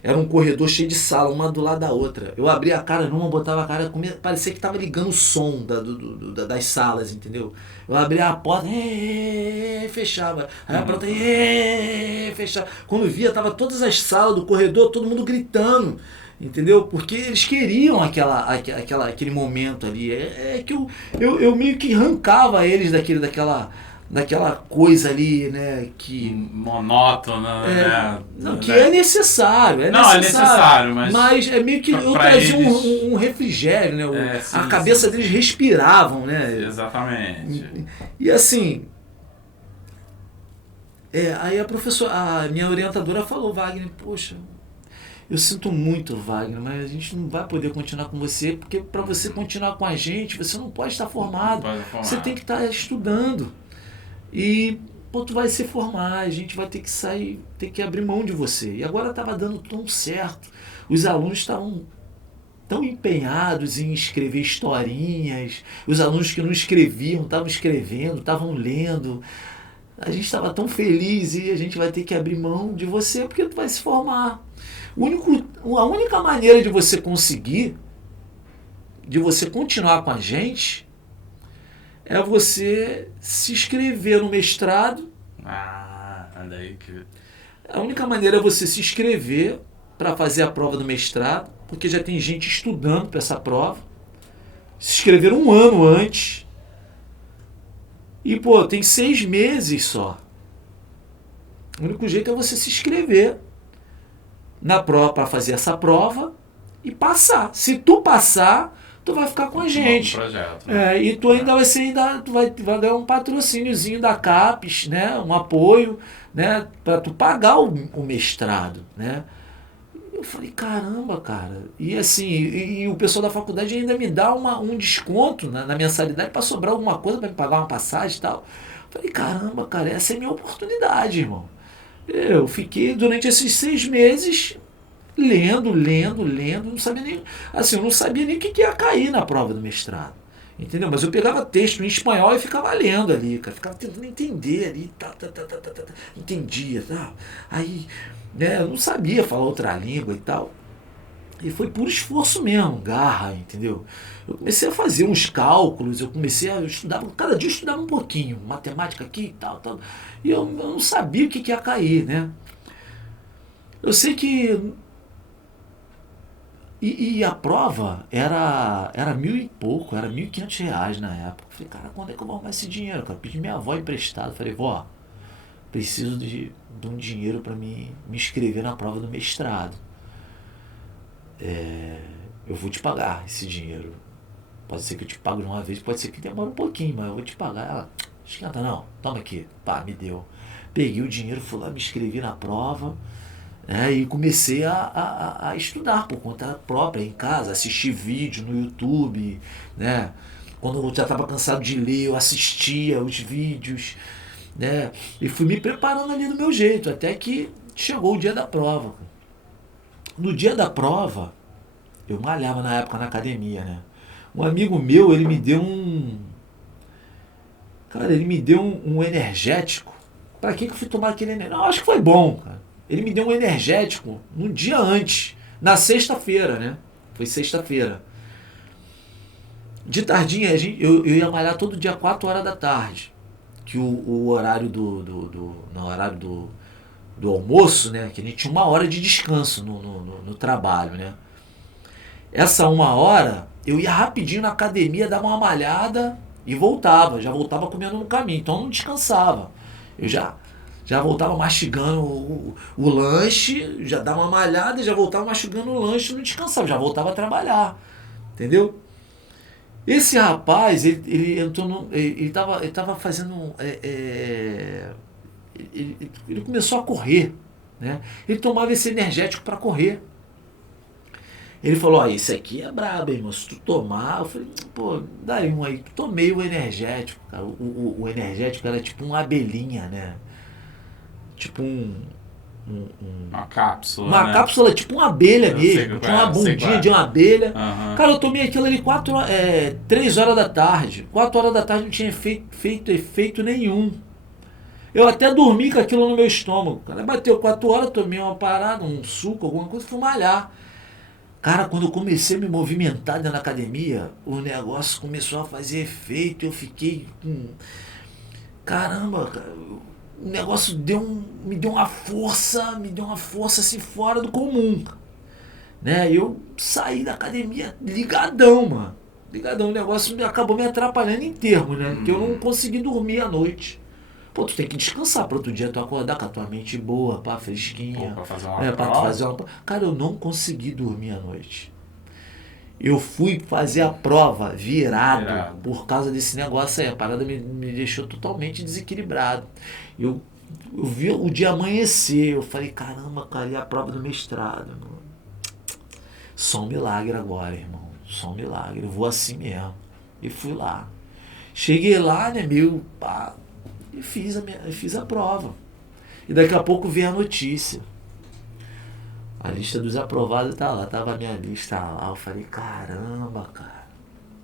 era um corredor cheio de sala, uma do lado da outra. Eu abria a cara numa, botava a cara, parecia que tava ligando o som das salas, entendeu? Eu abria a porta, fechava. Aí a porta, fechava. Quando via, tava todas as salas do corredor, todo mundo gritando, entendeu? Porque eles queriam aquele momento ali. É que eu meio que arrancava eles daquela coisa ali, né, que... monótona, né? Não, que é necessário, Não, é necessário, mas é meio que eu trazia eles... um refrigério, né? Sim, a cabeça deles respiravam, né? Exatamente. E assim... aí a minha orientadora falou, Wagner, poxa, eu sinto muito, Wagner, mas a gente não vai poder continuar com você, porque para você continuar com a gente, você não pode estar formado. Você tem que estar estudando. E, pô, tu vai se formar, a gente vai ter que sair, ter que abrir mão de você. E agora estava dando tão certo. Os alunos estavam tão empenhados em escrever historinhas. Os alunos que não escreviam estavam escrevendo, estavam lendo. A gente estava tão feliz e a gente vai ter que abrir mão de você porque tu vai se formar. A única maneira de você conseguir, de você continuar com a gente, é você se inscrever no mestrado. Daí que... A única maneira é você se inscrever para fazer a prova do mestrado, porque já tem gente estudando para essa prova. Se inscrever um ano antes. E, pô, tem 6 meses só. O único jeito é você se inscrever na prova para fazer essa prova e passar. Se tu passar, tu vai ficar com a gente. Projeto, né? E tu ainda tu vai ganhar um patrocíniozinho da CAPES, né? Um apoio, né? Para tu pagar o mestrado, né? Eu falei, caramba, cara. E assim, e o pessoal da faculdade ainda me dá um desconto na mensalidade para sobrar alguma coisa, para me pagar uma passagem e tal. Eu falei, caramba, cara, essa é a minha oportunidade, irmão. Eu fiquei durante esses 6 meses lendo, não sabia nem, assim, eu não sabia nem o que ia cair na prova do mestrado, entendeu? Mas eu pegava texto em espanhol e ficava lendo ali, cara, ficava tentando entender ali, entendia, tá? Aí, né, eu não sabia falar outra língua e tal, e foi por esforço mesmo, garra, entendeu? Eu comecei a fazer uns cálculos, eu comecei a estudar, cada dia eu estudava um pouquinho, matemática aqui e tal, e eu não sabia o que ia cair, né? Eu sei que E a prova era 1.000 e pouco, era R$ 1.500 na época. Eu falei, cara, quando é que eu vou arrumar esse dinheiro? Cara, pedi minha avó emprestado. Falei, vó, preciso de um dinheiro para me inscrever na prova do mestrado. Eu vou te pagar esse dinheiro. Pode ser que eu te pague de uma vez, pode ser que demore um pouquinho, mas eu vou te pagar. Ela, esquenta não, toma aqui. Pá, me deu. Peguei o dinheiro, fui lá, me inscrevi na prova. E comecei a estudar por conta própria em casa, assistir vídeo no YouTube, né? Quando eu já estava cansado de ler, eu assistia os vídeos, né? E fui me preparando ali do meu jeito, até que chegou o dia da prova. No dia da prova, eu malhava na época na academia, né? Um amigo meu, ele me deu um energético. Pra que eu fui tomar aquele energético? Não, acho que foi bom, cara. Ele me deu um energético no dia antes, na sexta-feira, né? Foi sexta-feira. De tardinha, eu ia malhar todo dia 4 horas da tarde. Que o horário no horário do almoço, né? Que a gente tinha 1 hora de descanso no trabalho, né? Essa 1 hora, eu ia rapidinho na academia, dava uma malhada e voltava. Já voltava comendo no caminho, então eu não descansava. Eu já voltava mastigando o lanche, já dava uma malhada, já voltava mastigando o lanche, não descansava, já voltava a trabalhar, entendeu? Esse rapaz, ele entrou ele tava fazendo, ele começou a correr, né? Ele tomava esse energético para correr. Ele falou, ó, esse aqui é brabo, irmão, se tu tomar, eu falei, pô, daí um aí, tomei o energético, cara. O energético era tipo uma abelhinha, né? Tipo uma cápsula, uma né? cápsula, tipo uma abelha mesmo, tinha uma bundinha de uma abelha. Cara, eu tomei aquilo ali 3 horas da tarde, 4 horas da tarde não tinha feito efeito nenhum. Eu até dormi com aquilo no meu estômago, cara, bateu 4 horas, tomei uma parada, um suco, alguma coisa, fui malhar. Cara, quando eu comecei a me movimentar dentro da academia, o negócio começou a fazer efeito, eu fiquei caramba, cara, o negócio me deu uma força assim fora do comum, né? Eu saí da academia ligadão, mano. Ligadão, o negócio acabou me atrapalhando em termos, né? Porque eu não consegui dormir à noite. Pô, tu tem que descansar para outro dia tu acordar com a tua mente boa, pá, fresquinha. Pô, pra fazer uma né? Pra tu prova. fazer uma... Cara, eu não consegui dormir à noite. Eu fui fazer a prova virado por causa desse negócio aí. A parada me deixou totalmente desequilibrado. Eu vi o dia amanhecer, eu falei, caramba, cara, e a prova do mestrado, irmão? Só um milagre agora, irmão. Só um milagre. Eu vou assim mesmo. E fui lá. Cheguei lá, né, pá, e fiz a prova. E daqui a pouco veio a notícia. A lista dos aprovados tá lá, tava a minha lista lá. Eu falei, caramba, cara.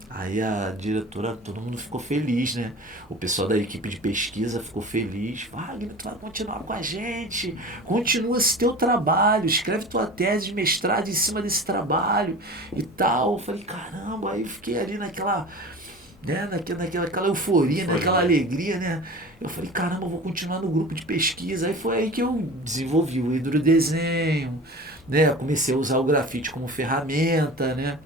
Aí a diretora, todo mundo ficou feliz, né? O pessoal da equipe de pesquisa ficou feliz. Wagner, tu vai continuar com a gente. Continua esse teu trabalho. Escreve tua tese de mestrado em cima desse trabalho e tal. Eu falei, caramba. Aí eu fiquei ali naquela... né, naquela euforia, naquela alegria, né? Eu falei, caramba, eu vou continuar no grupo de pesquisa. Aí foi aí que eu desenvolvi o hidrodesenho, né? Comecei a usar o grafite como ferramenta, né?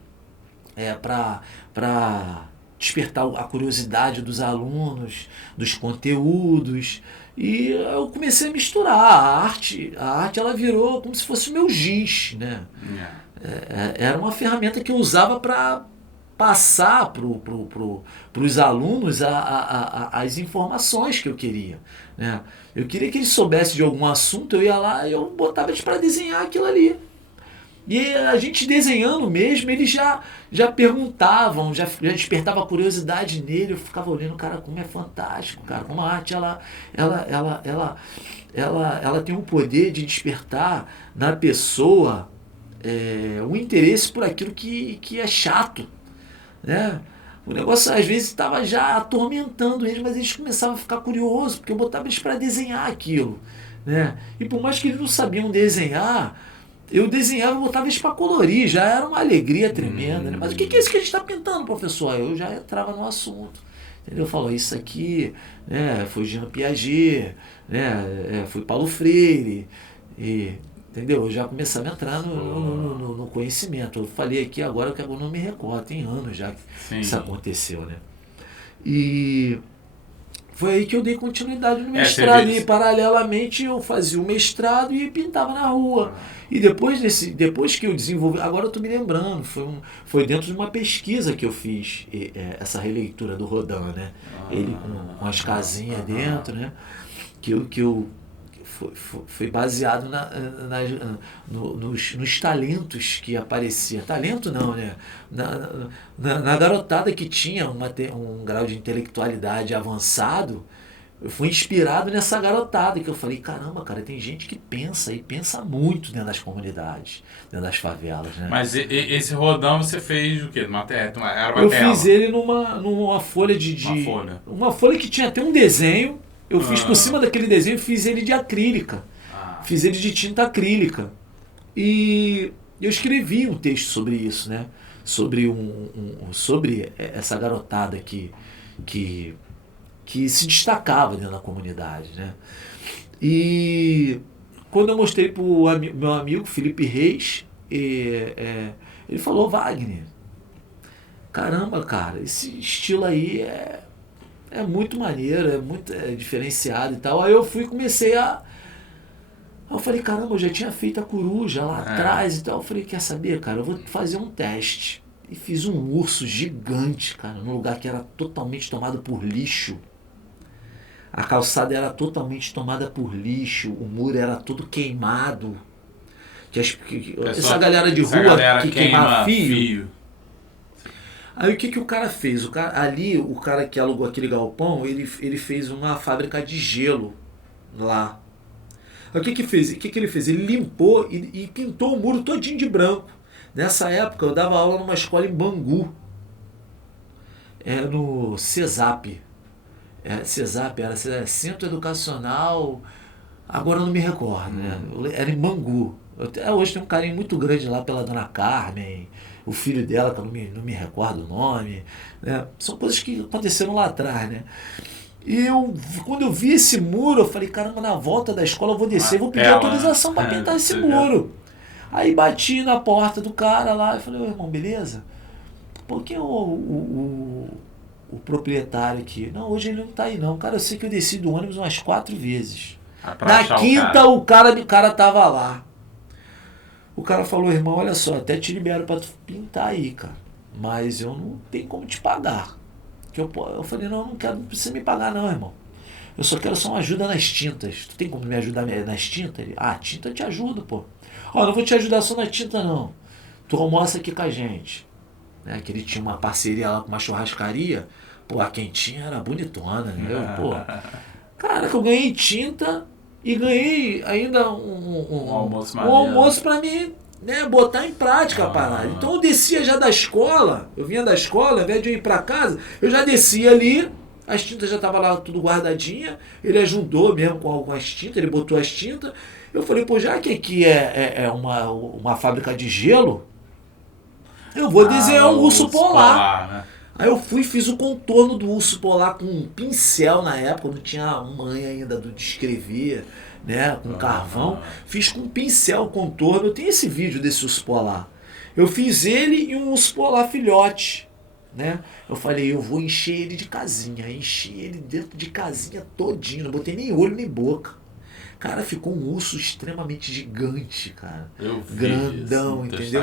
Para despertar a curiosidade dos alunos, dos conteúdos. E eu comecei a misturar a arte. A arte ela virou como se fosse o meu giz, né? Era uma ferramenta que eu usava para passar para os alunos as informações que eu queria, né? Eu queria que eles soubessem de algum assunto, eu ia lá e eu botava eles para desenhar aquilo ali. E a gente desenhando mesmo, eles já perguntavam, já despertava curiosidade nele. Eu ficava olhando, cara, como é fantástico, cara, como a arte ela tem o poder de despertar na pessoa um interesse por aquilo que é chato, né? O negócio às vezes estava já atormentando eles, mas eles começavam a ficar curiosos, porque eu botava eles para desenhar aquilo, né? E por mais que eles não sabiam desenhar, eu desenhava e botava eles para colorir, já era uma alegria tremenda, né? Mas o que é isso que a gente está pintando, professor? Eu já entrava no assunto, entendeu? Eu falo, isso aqui, né, foi Jean Piaget, né, foi Paulo Freire, entendeu? Eu já começava a entrar no conhecimento. Eu falei aqui agora que agora não me recordo, tem anos já que isso aconteceu, né? E foi aí que eu dei continuidade no mestrado. E paralelamente eu fazia o mestrado e pintava na rua. E depois que eu desenvolvi, agora eu estou me lembrando, foi dentro de uma pesquisa que eu fiz essa releitura do Rodin, né? Ele com as casinhas dentro, né? Foi baseado nos talentos que apareciam. Talento não, né? Na garotada que tinha um grau de intelectualidade avançado. Eu fui inspirado nessa garotada, que eu falei, caramba, cara, tem gente que pensa e pensa muito dentro das comunidades, dentro das favelas, né? Mas esse Rodin você fez o quê? Era uma eu tela? Fiz ele numa folha uma folha que tinha até um desenho. Eu fiz por cima daquele desenho, fiz ele de acrílica. Fiz ele de tinta acrílica. E eu escrevi um texto sobre isso, né? Sobre sobre essa garotada que se destacava dentro da comunidade, né? E quando eu mostrei para o meu amigo Felipe Reis, ele falou, Wagner, caramba, cara, esse estilo aí é muito maneiro, é muito diferenciado e tal. Aí eu comecei eu falei, caramba, eu já tinha feito a coruja lá atrás e tal. Eu falei, quer saber, cara, eu vou fazer um teste. E fiz um urso gigante, cara, num lugar que era totalmente tomado por lixo. A calçada era totalmente tomada por lixo, o muro era todo queimado. Essa galera de rua que queima fio. Aí o que o cara fez? O cara que alugou aquele galpão, ele fez uma fábrica de gelo lá. Aí o que ele fez? Ele limpou e pintou o muro todinho de branco. Nessa época eu dava aula numa escola em Bangu. No CESAP. CESAP era Centro Educacional, agora eu não me recordo, né? Era em Bangu. Até hoje tem um carinho muito grande lá pela Dona Carmen, o filho dela, que eu não me recordo o nome. Né? São coisas que aconteceram lá atrás, né? E quando eu vi esse muro, eu falei, caramba, na volta da escola eu vou descer, vou pedir autorização para pintar esse muro. Aí bati na porta do cara lá e falei, ô irmão, beleza? Por que o proprietário aqui? Não, hoje ele não tá aí não. Cara, eu sei que eu desci do ônibus umas 4 vezes. Na quinta o cara tava lá. O cara falou, irmão, olha só, até te libero pra tu pintar aí, cara. Mas eu não tenho como te pagar. Eu falei, não quero, não precisa me pagar não, irmão. Eu só quero só uma ajuda nas tintas. Tu tem como me ajudar nas tintas? Tinta eu te ajudo, pô. Não vou te ajudar só na tinta não. Tu almoça aqui com a gente. Né? Que ele tinha uma parceria lá com uma churrascaria. Pô, a quentinha era bonitona, né? Pô, cara, que eu ganhei tinta e ganhei ainda um almoço pra mim, né, botar em prática a parada. Então eu descia já da escola, eu vinha da escola, ao invés de eu ir pra casa, eu já descia ali, as tintas já estavam lá tudo guardadinha, ele ajudou mesmo com algumas tintas, ele botou as tintas. Eu falei, pô, já que aqui é uma fábrica de gelo, eu vou desenhar um urso polar. Né? Aí eu fiz o contorno do urso polar com um pincel na época, eu não tinha manha ainda de escrever, né, com carvão. Fiz com um pincel o contorno, eu tenho esse vídeo desse urso polar. Eu fiz ele e um urso polar filhote, né? Eu falei, eu vou encher ele de casinha, enchi ele dentro de casinha todinho, não botei nem olho nem boca. Cara, ficou um urso extremamente gigante, cara. Eu vi grandão, isso, entendeu?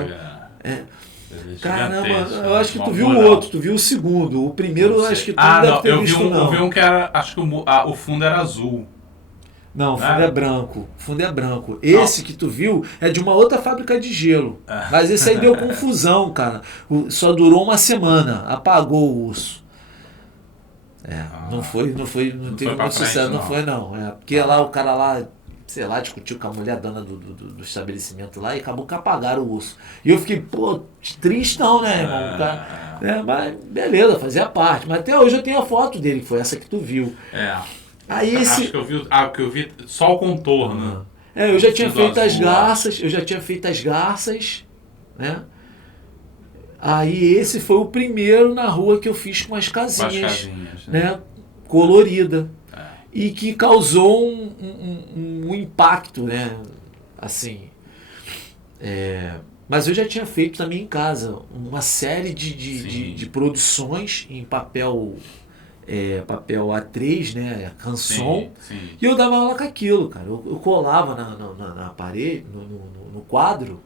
Caramba, gigantesco, eu acho que tu viu o outro, tu viu o segundo. O primeiro eu acho que tu não deve ter visto, não. Eu vi um que era, acho que o fundo era azul. Não, o fundo é branco. O fundo é branco. Esse que tu viu é de uma outra fábrica de gelo. Mas esse aí deu confusão, cara. Só durou uma semana. Apagou o urso. Não teve muito sucesso, não foi não. Porque lá o cara lá, sei lá, discutiu com a mulher dona do estabelecimento lá e acabou que apagaram o urso. E eu fiquei, pô, tristão, né, irmão? Cara, mas beleza, fazia parte. Mas até hoje eu tenho a foto dele, que foi essa que tu viu. Aí acho que eu vi só o contorno. Eu já tinha feito as garças, né? Aí esse foi o primeiro na rua que eu fiz com as casinhas, né? Colorida. E que causou um impacto, né? Assim. Mas eu já tinha feito também em casa uma série de produções em papel A3, né? Canson. E eu dava aula com aquilo, cara. Eu colava na parede, no quadro,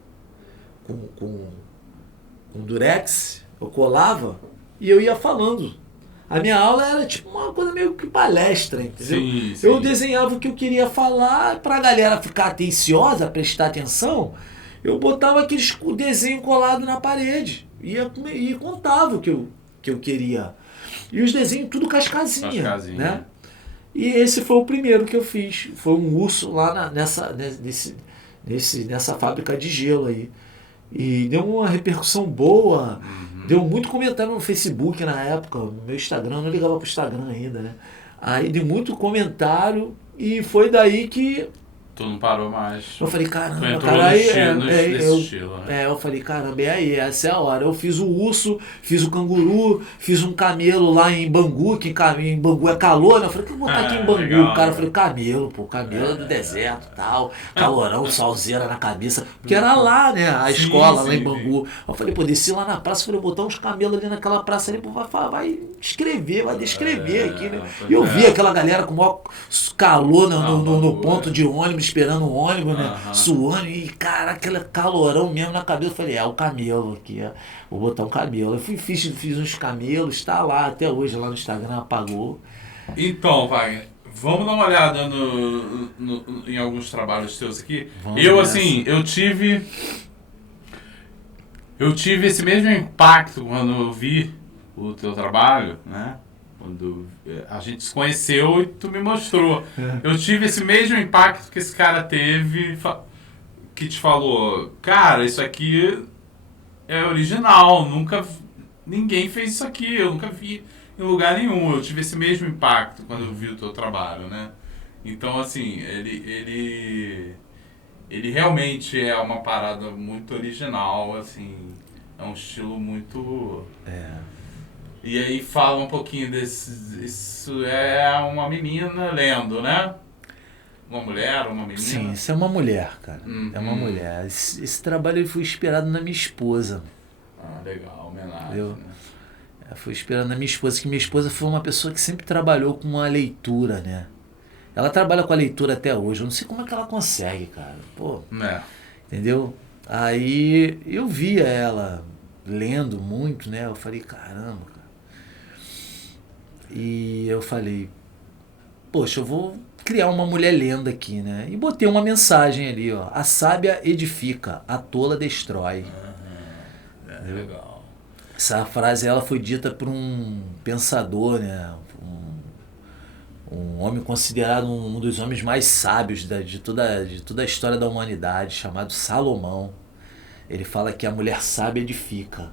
com durex, eu colava e eu ia falando. A minha aula era tipo uma coisa meio que palestra, entendeu? Sim. Eu desenhava o que eu queria falar, pra galera ficar atenciosa, prestar atenção, eu botava aqueles desenho colado na parede e contava o que eu queria. E os desenhos tudo com as casinhas, né? E esse foi o primeiro que eu fiz. Foi um urso lá nessa fábrica de gelo aí. E deu uma repercussão boa, deu muito comentário no Facebook na época, no meu Instagram, eu não ligava pro Instagram ainda, né? Aí deu muito comentário e foi daí que... Tu não parou mais. Eu falei, caramba, cara, aí eu falei, caramba, aí, essa é a hora. Eu fiz o urso, fiz o canguru, fiz um camelo lá em Bangu, que em Bangu é calor, né? Eu falei, o que eu vou botar aqui em Bangu? Legal, cara, eu falei, camelo é do deserto e tal, calorão, solzeira na cabeça, porque era lá, né, a escola lá em Bangu. Eu falei, pô, desci lá na praça, falei, botar uns camelos ali naquela praça ali, pô, vai escrever, vai descrever aqui, né? E eu vi aquela galera com o maior calor no ponto de ônibus, esperando o ônibus, né? Suando, e cara, aquele calorão mesmo na cabeça. Eu falei, o camelo aqui, vou botar um camelo. Eu fiz uns camelos, tá lá até hoje, lá no Instagram, apagou. Então, Wagner, Vamos dar uma olhada em alguns trabalhos teus aqui. Vamos Eu, nessa. assim, eu tive esse mesmo impacto quando eu vi o teu trabalho, né? Quando a gente se conheceu e tu me mostrou. Eu tive esse mesmo impacto que esse cara teve, que te falou, cara, isso aqui é original, ninguém fez isso aqui, eu nunca vi em lugar nenhum. Eu tive esse mesmo impacto quando eu vi o teu trabalho, né? Então, assim, ele realmente é uma parada muito original, assim, é um estilo muito... E aí fala um pouquinho desse... Isso é uma menina lendo, né? Uma mulher, uma menina? Sim, isso é uma mulher, cara. É uma mulher. Esse trabalho ele foi inspirado na minha esposa. Ah, legal, homenagem, Entendeu? né? Foi inspirado na minha esposa, que minha esposa foi uma pessoa que sempre trabalhou com a leitura, né? Ela trabalha com a leitura até hoje. Eu não sei como é que ela consegue, cara. Pô, entendeu? Aí eu via ela lendo muito, né? Eu falei, caramba, cara. E eu falei, poxa, eu vou criar uma mulher lenda aqui, né? E botei uma mensagem ali, ó. A sábia edifica, a tola destrói. Legal. Essa frase ela foi dita por um pensador, né? Um homem considerado um dos homens mais sábios de toda a história da humanidade, chamado Salomão. Ele fala que a mulher sábia edifica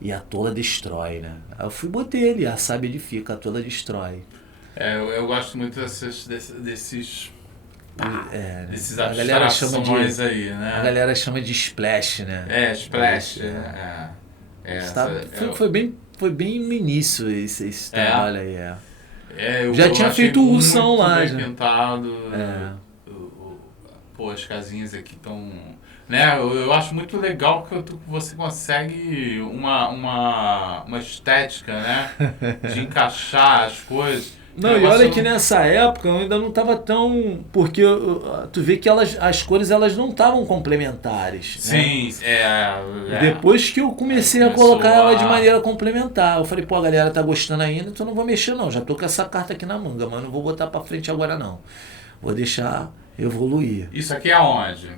e a tola destrói, né? Aí eu fui e botei ele, a sábia edifica, a tola destrói. Eu gosto muito desses A galera abstrações aí, né? A galera chama de splash, né? Splash. Foi bem no início esse trabalho aí, Já tinha feito o Ursão lá, bem já. pintado. Pô, as casinhas aqui estão... Né? Eu acho muito legal que você consegue uma estética, né? De encaixar as coisas. Não, e olha que nessa época eu ainda não estava tão... Porque tu vê que as cores elas não estavam complementares. Sim, né? Depois que eu comecei a colocar ela de maneira complementar. Eu falei, pô, a galera tá gostando ainda, então não vou mexer não. Já tô com essa carta aqui na manga, mas não vou botar pra frente agora não. Vou deixar evoluir. Isso aqui é aonde?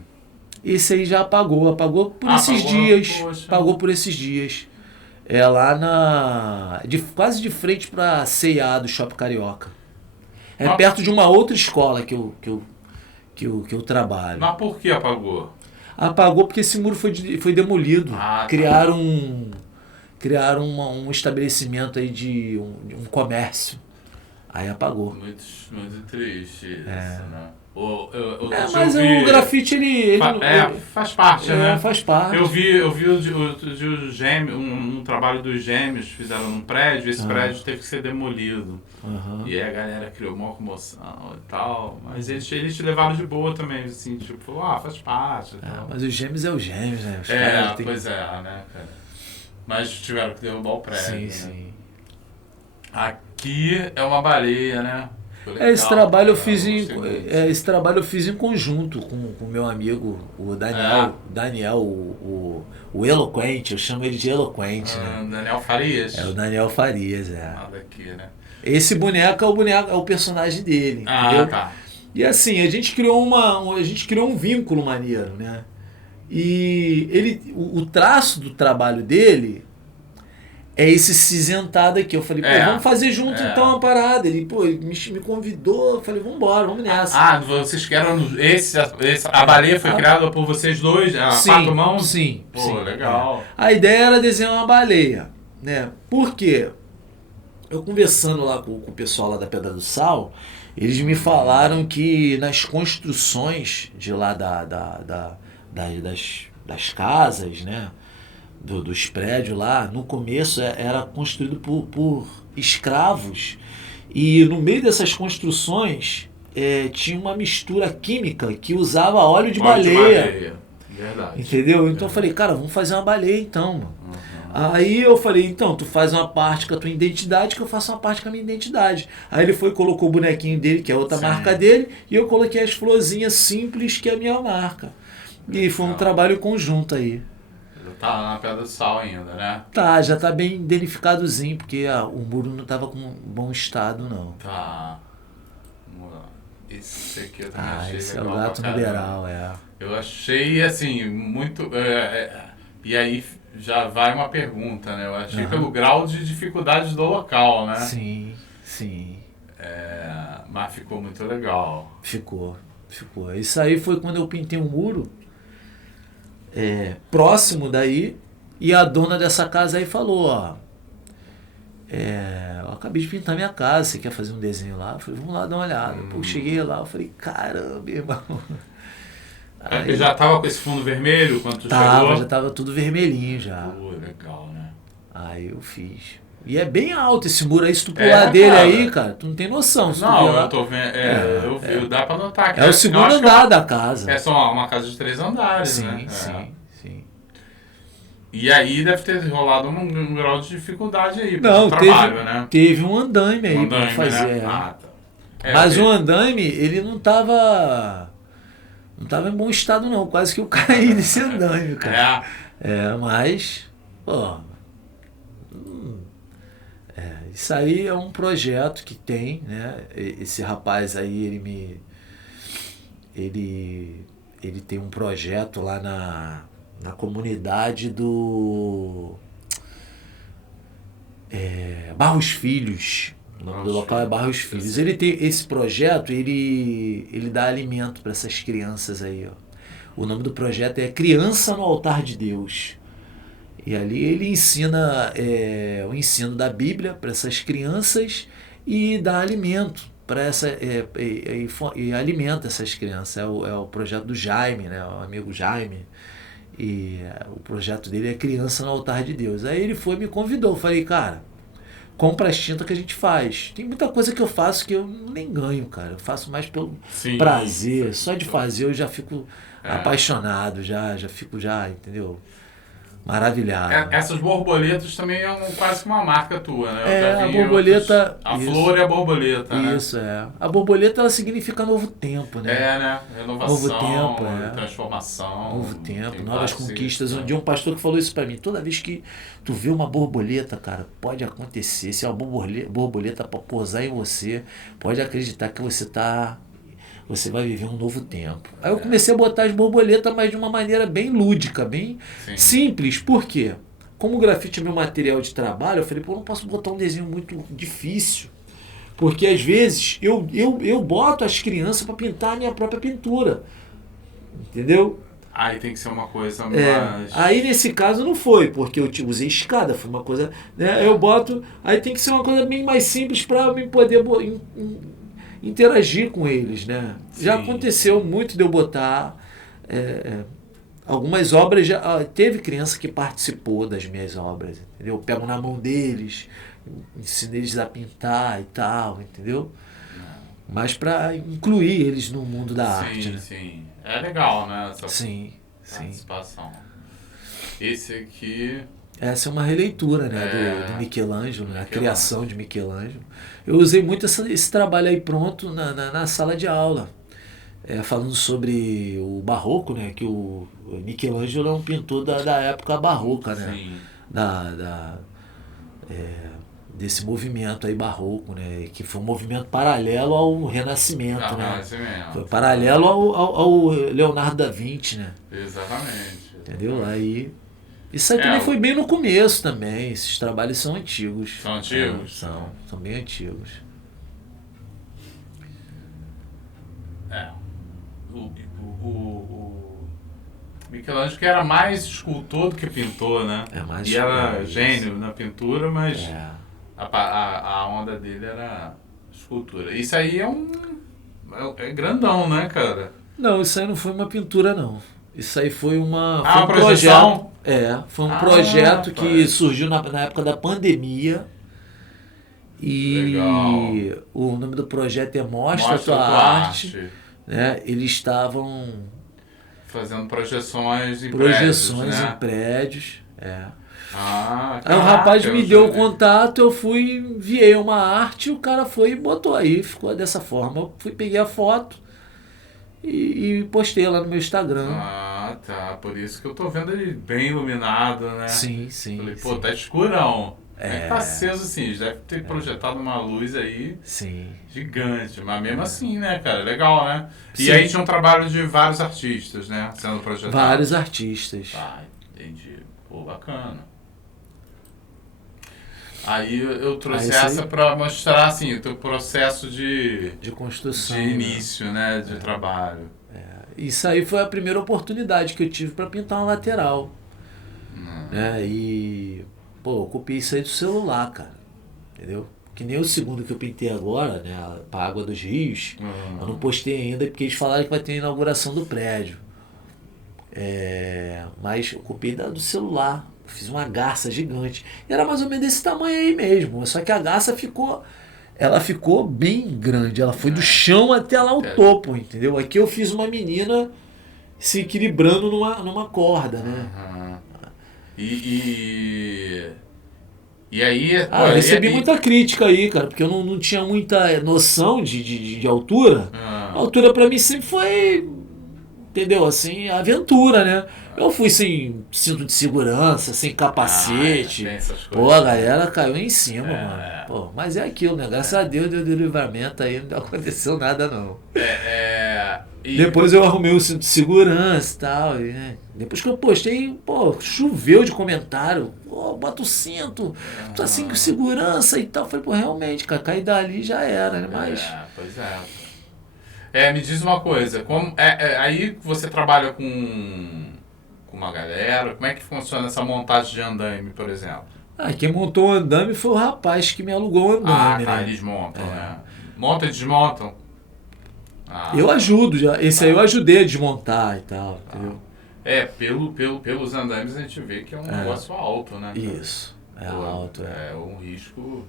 Esse aí já apagou por esses dias. Poxa. Apagou por esses dias. É lá quase de frente pra C&A do Shopping Carioca. Perto de uma outra escola que eu trabalho. Mas por que apagou? Apagou porque esse muro foi demolido. Criaram um estabelecimento aí de um comércio. Aí apagou. Muito, muito triste isso, né? Mas o grafite ele faz parte, né? Faz parte. Eu vi o gêmeo, um trabalho dos gêmeos fizeram num prédio, esse prédio teve que ser demolido. E aí a galera criou uma comoção e tal, mas eles te levaram de boa também, assim, tipo, falou, faz parte. Mas os gêmeos os gêmeos, né? Os pois né, cara? Mas tiveram que derrubar o prédio. Sim, né? sim. Aqui é uma baleia, né? Legal, esse trabalho eu fiz em conjunto com o meu amigo, o Daniel, o Eloquente, eu chamo ele de Eloquente, né? Daniel Farias? É o Daniel Farias, Nada aqui, né? Esse boneco é o personagem dele, entendeu? Tá. E assim, a gente criou um vínculo maneiro, né? E o traço do trabalho dele é esse cinzentado aqui. Eu falei, vamos fazer junto então uma parada. Ele, me convidou, eu falei, vambora, vamos nessa. Vocês querem a baleia foi criada por vocês dois? Quatro mãos? Sim. Pô, sim, legal. A ideia era desenhar uma baleia, né? Por quê? Eu conversando lá com o pessoal lá da Pedra do Sal, eles me falaram que nas construções de lá das casas, né? Dos prédios lá, no começo era construído por escravos, e no meio dessas construções tinha uma mistura química que usava óleo de baleia. Verdade. Entendeu? Então eu falei, cara, vamos fazer uma baleia então, mano. Aí eu falei, então, tu faz uma parte com a tua identidade, que eu faço uma parte com a minha identidade. Aí ele colocou o bonequinho dele, que é outra marca dele, e eu coloquei as florzinhas simples, que é a minha marca. E foi um trabalho conjunto aí. Tá na Pedra do Sal ainda, né? Tá, já tá bem danificadozinho, porque o muro não tava com bom estado, não. Tá. Vamos lá. Esse aqui eu também achei esse é legal o gato pra no caramba. beiral, é. Eu achei, assim, muito... e aí já vai uma pergunta, né? Eu achei pelo grau de dificuldade do local, né? Sim, sim. Mas ficou muito legal. Ficou. Isso aí foi quando eu pintei um muro próximo daí, e a dona dessa casa aí falou, ó, eu acabei de pintar minha casa, você quer fazer um desenho lá? Eu falei, vamos lá dar uma olhada. Pô, cheguei lá, eu falei, caramba, irmão. Aí, já tava com esse fundo vermelho quando tu chegou? Já tava tudo vermelhinho já. Pô, legal, né? Aí eu fiz. E é bem alto esse muro aí, se tu pular dele cara. aí, cara, tu não tem noção. Não, eu tô vendo, eu vi, dá pra notar. É o segundo andar da casa. É só uma casa de 3 andares, né? Sim. E aí deve ter rolado um grau de dificuldade aí pro trabalho, né? Teve um andaime aí pra fazer. Né? Tá. Mas o andaime, ele não tava em bom estado não, quase que eu caí nesse andaime, cara. Mas, pô, isso aí é um projeto que tem, né? Esse rapaz aí, ele tem um projeto lá na comunidade do Barros Filhos. O nome do local é Barros Filhos. Ele tem esse projeto, ele dá alimento para essas crianças aí, ó. O nome do projeto é Criança no Altar de Deus. E ali ele ensina o ensino da Bíblia para essas crianças e dá alimento para e alimenta essas crianças. É o projeto do Jaime, né? O amigo Jaime. E o projeto dele é Criança no Altar de Deus. Aí ele me convidou. Eu falei, cara, compra as tintas que a gente faz. Tem muita coisa que eu faço que eu nem ganho, cara. Eu faço mais pelo prazer. Só de fazer eu já fico apaixonado, já fico, entendeu? Maravilhado. Essas borboletas também é quase que uma marca tua, né? A borboleta... A flor é a borboleta, né? Isso, A borboleta, ela significa novo tempo, né? Né? Renovação, novo tempo, transformação. Novo tempo, novas conquistas. Um dia um pastor que falou isso pra mim. Toda vez que tu vê uma borboleta, cara, pode acontecer. Se é uma borboleta pra pousar em você, pode acreditar que você vai viver um novo tempo. Aí eu comecei a botar as borboletas, mas de uma maneira bem lúdica, bem simples. Por quê? Como o grafite é meu material de trabalho, eu falei, pô, eu não posso botar um desenho muito difícil. Porque às vezes eu boto as crianças para pintar a minha própria pintura. Entendeu? Aí tem que ser uma coisa mais... Aí nesse caso não foi, porque eu usei escada, foi uma coisa... Né, eu boto... Aí tem que ser uma coisa bem mais simples para eu poder... interagir com eles, né? Já aconteceu muito de eu botar algumas obras, já teve criança que participou das minhas obras, entendeu? Eu pego na mão deles, ensino eles a pintar e tal, entendeu? Mas para incluir eles no mundo da arte, né? Sim. É legal, né? Essa Sim. participação. Esse aqui... Essa é uma releitura, né, do Michelangelo, né, a criação de Michelangelo. Eu usei muito esse trabalho aí pronto na sala de aula, falando sobre o barroco, né, que o Michelangelo é um pintor da época barroca, né, desse movimento aí barroco, né, que foi um movimento paralelo ao Renascimento, né, foi paralelo ao Leonardo da Vinci, né. Exatamente. Entendeu? Aí... Isso aí também foi bem no começo também. Esses trabalhos são antigos. São antigos? São bem antigos. O Michelangelo que era mais escultor do que pintor, né? E era gênio na pintura, mas a onda dele era escultura. Isso aí é grandão, né, cara? Não, isso aí não foi uma pintura, não. Isso aí foi foi um projeto. Foi um projeto que surgiu na época da pandemia. E o nome do projeto é Mostra a Tua Arte. Né? Eles estavam fazendo projeções em prédios. Aí o rapaz me deu o contato, eu fui, enviei uma arte, o cara foi e botou aí, ficou dessa forma. Eu peguei a foto e postei lá no meu Instagram. Por isso que eu tô vendo ele bem iluminado, né? Sim. Falei, tá escurão. Tá aceso assim, deve ter projetado uma luz aí Sim. gigante, mas mesmo assim, né, cara? Legal, né? E Sim. aí tinha um trabalho de vários artistas, né? Sendo projetado. Vários artistas. Entendi. Pô, bacana. Aí eu trouxe Aí essa pra mostrar, assim, o teu processo de construção. De início, né? De trabalho. Isso aí foi a primeira oportunidade que eu tive para pintar uma lateral. Né? E, pô, eu copiei isso aí do celular, cara. Entendeu? Que nem o segundo que eu pintei agora, né? Pra Água dos Rios. Eu não postei ainda porque eles falaram que vai ter a inauguração do prédio. Mas eu copiei do celular. Fiz uma garça gigante. E era mais ou menos desse tamanho aí mesmo. Só que a garça ficou... Ela ficou bem grande. Ela foi do chão até lá o topo, entendeu? Aqui eu fiz uma menina se equilibrando numa corda, né? E aí... eu recebi muita crítica aí, cara. Porque eu não tinha muita noção de altura. A altura pra mim sempre foi... Entendeu? Assim, aventura, né? Eu fui sem cinto de segurança, sem capacete. Pô, a galera caiu em cima, mano. Pô, mas é aquilo, né? Graças a Deus deu livramento aí, não aconteceu nada, não. Depois eu arrumei o cinto de segurança e tal. E, né? Depois que eu postei, pô, choveu de comentário. Pô, bota o cinto, tá sem segurança e tal. Eu falei, pô, realmente, cara, cair dali já era, né? Mas... pois é. Me diz uma coisa, aí você trabalha com uma galera, como é que funciona essa montagem de andaime, por exemplo? Quem montou o andame foi o rapaz que me alugou o andame, né? Eles montam, né? Montam e desmontam? Eu ajudo, esse aí eu ajudei a desmontar e tal, entendeu? Pelos andames a gente vê que é um negócio alto, né? Isso, alto. É um risco...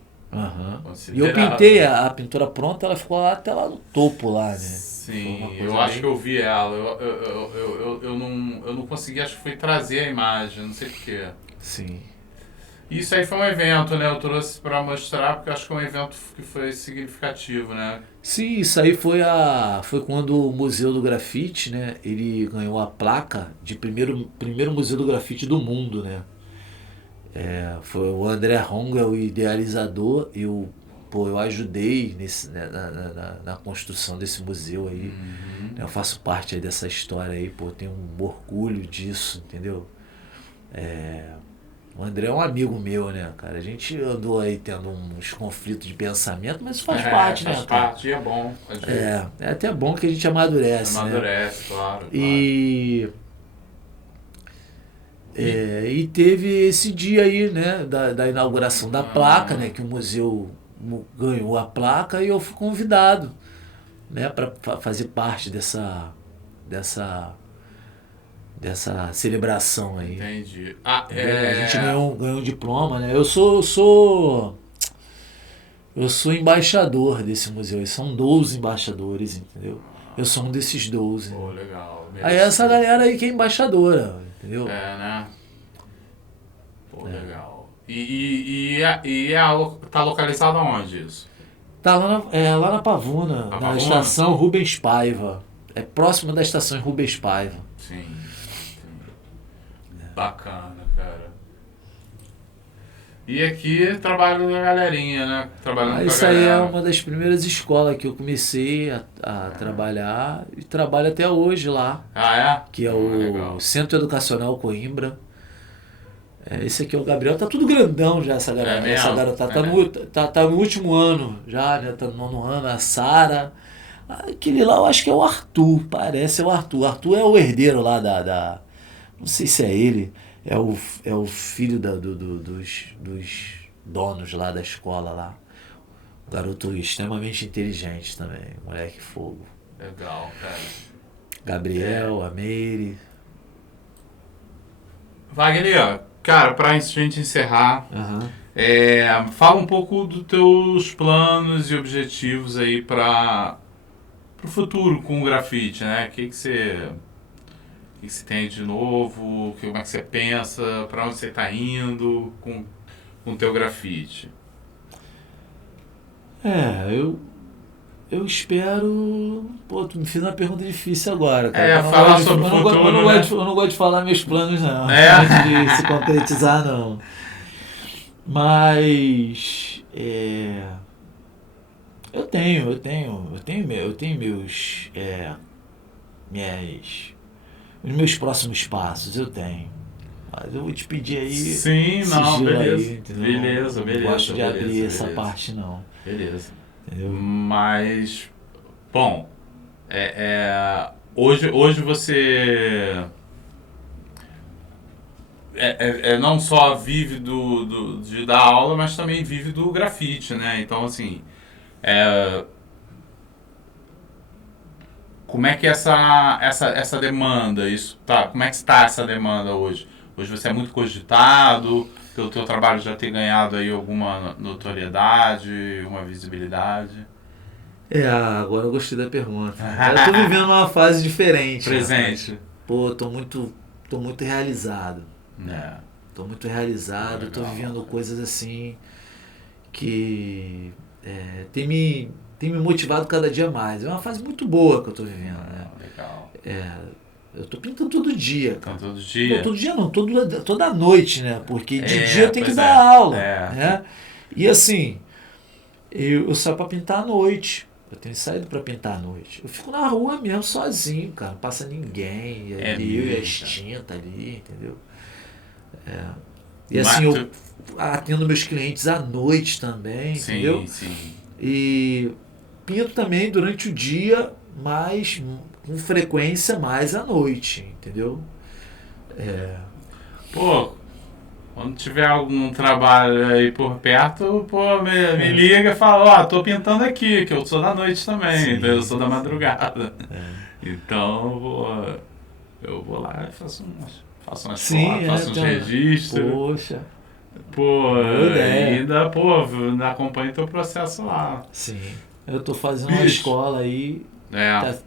E eu pintei a pintura pronta, ela ficou até lá no topo lá, né? Sim, eu acho que eu vi ela. Eu não consegui, acho que foi trazer a imagem, não sei porquê. Sim. Isso aí foi um evento, né? Eu trouxe pra mostrar, porque acho que é um evento que foi significativo, né? Sim, isso aí foi quando o Museu do Grafite, né? Ele ganhou a placa de primeiro museu do grafite do mundo, né? Foi o André Rongel, o idealizador. Eu ajudei na construção desse museu aí. Eu faço parte aí dessa história aí, tenho um orgulho disso, entendeu? O André é um amigo meu, né, cara? A gente andou aí tendo uns conflitos de pensamento, mas isso faz parte, né? Faz parte, é bom. É até bom que a gente amadurece, né? Claro. E teve esse dia aí, né, da inauguração da placa, né, que o museu ganhou a placa e eu fui convidado, né, para fazer parte dessa celebração aí. Entendi. A gente ganhou um diploma, né? Eu sou embaixador desse museu. São 12 embaixadores, entendeu? Eu sou um desses 12. Pô, legal. Aí essa galera aí que é embaixadora, entendeu? Né? Pô, legal. Tá localizado aonde isso? Tá lá na Pavuna, na estação Rubens Paiva. É próximo da estação Rubens Paiva. Sim. Bacana, cara. E aqui trabalho da galerinha, né? Trabalhando com a Isso galera. aí é uma das primeiras escolas que eu comecei a trabalhar e trabalho até hoje lá. Que é o legal. Centro Educacional Coimbra. Esse aqui é o Gabriel, tá tudo grandão já essa galera. Essa garota tá no último ano já, né? Tá no 9º ano, a Sara. Aquele lá eu acho que é o Arthur, parece o Arthur. O Arthur é o herdeiro lá da não sei se é ele, é o filho dos donos lá da escola lá. Um garoto extremamente inteligente também, moleque fogo. Legal, cara. Gabriel, a Meire. Wagner, cara, pra gente encerrar, fala um pouco dos teus planos e objetivos aí pro futuro com o grafite, né? O que você tem de novo? Como é que você pensa? Pra onde você tá indo com o teu grafite? Eu espero... Pô, tu me fez uma pergunta difícil agora, cara. Falar sobre o futuro, eu não gosto de falar meus planos, não. Antes de se concretizar, não. Mas eu tenho os meus próximos passos, eu tenho. Mas eu vou te pedir aí Sim, não, sigilo beleza. aí, entendeu? Beleza, Não beleza. gosto de abrir beleza, essa beleza. parte, não. Beleza. Entendeu? Mas, bom, hoje você não só vive de dar aula, mas também vive do grafite, né? Então, assim, como é que essa demanda, isso tá, como é que está essa demanda hoje? Hoje você é muito cogitado, pelo teu trabalho já ter ganhado aí alguma notoriedade, uma visibilidade? Agora eu gostei da pergunta. Eu tô vivendo uma fase diferente. Presente. Rapaz. Pô, tô muito realizado. É. Tô muito realizado, tô vivendo coisas assim que tem me motivado cada dia mais. É uma fase muito boa que eu tô vivendo, né? Legal. Eu tô pintando todo dia, cara. Então, todo Não, dia? todo dia não, toda noite, né? Porque de dia eu tenho que pois dar aula, É. né? E assim, eu saio pra pintar à noite. Eu tenho saído pra pintar à noite. Eu fico na rua mesmo, sozinho, cara. Não passa ninguém. É Ali eu e a mesmo, extinta ali, entendeu? E assim, eu atendo meus clientes à noite também, entendeu? Sim. E pinto também durante o dia, mas com frequência mais à noite, entendeu? Pô, quando tiver algum trabalho aí por perto, pô, me liga e fala, ó, tô pintando aqui, que eu sou da noite também, Sim, eu sou da sim. madrugada. Então eu vou lá e faço umas fotos, faço uns então, registros. poxa, Pô, boa ideia. ainda acompanho teu processo lá. Sim. Eu tô fazendo uma Bicho. escola aí,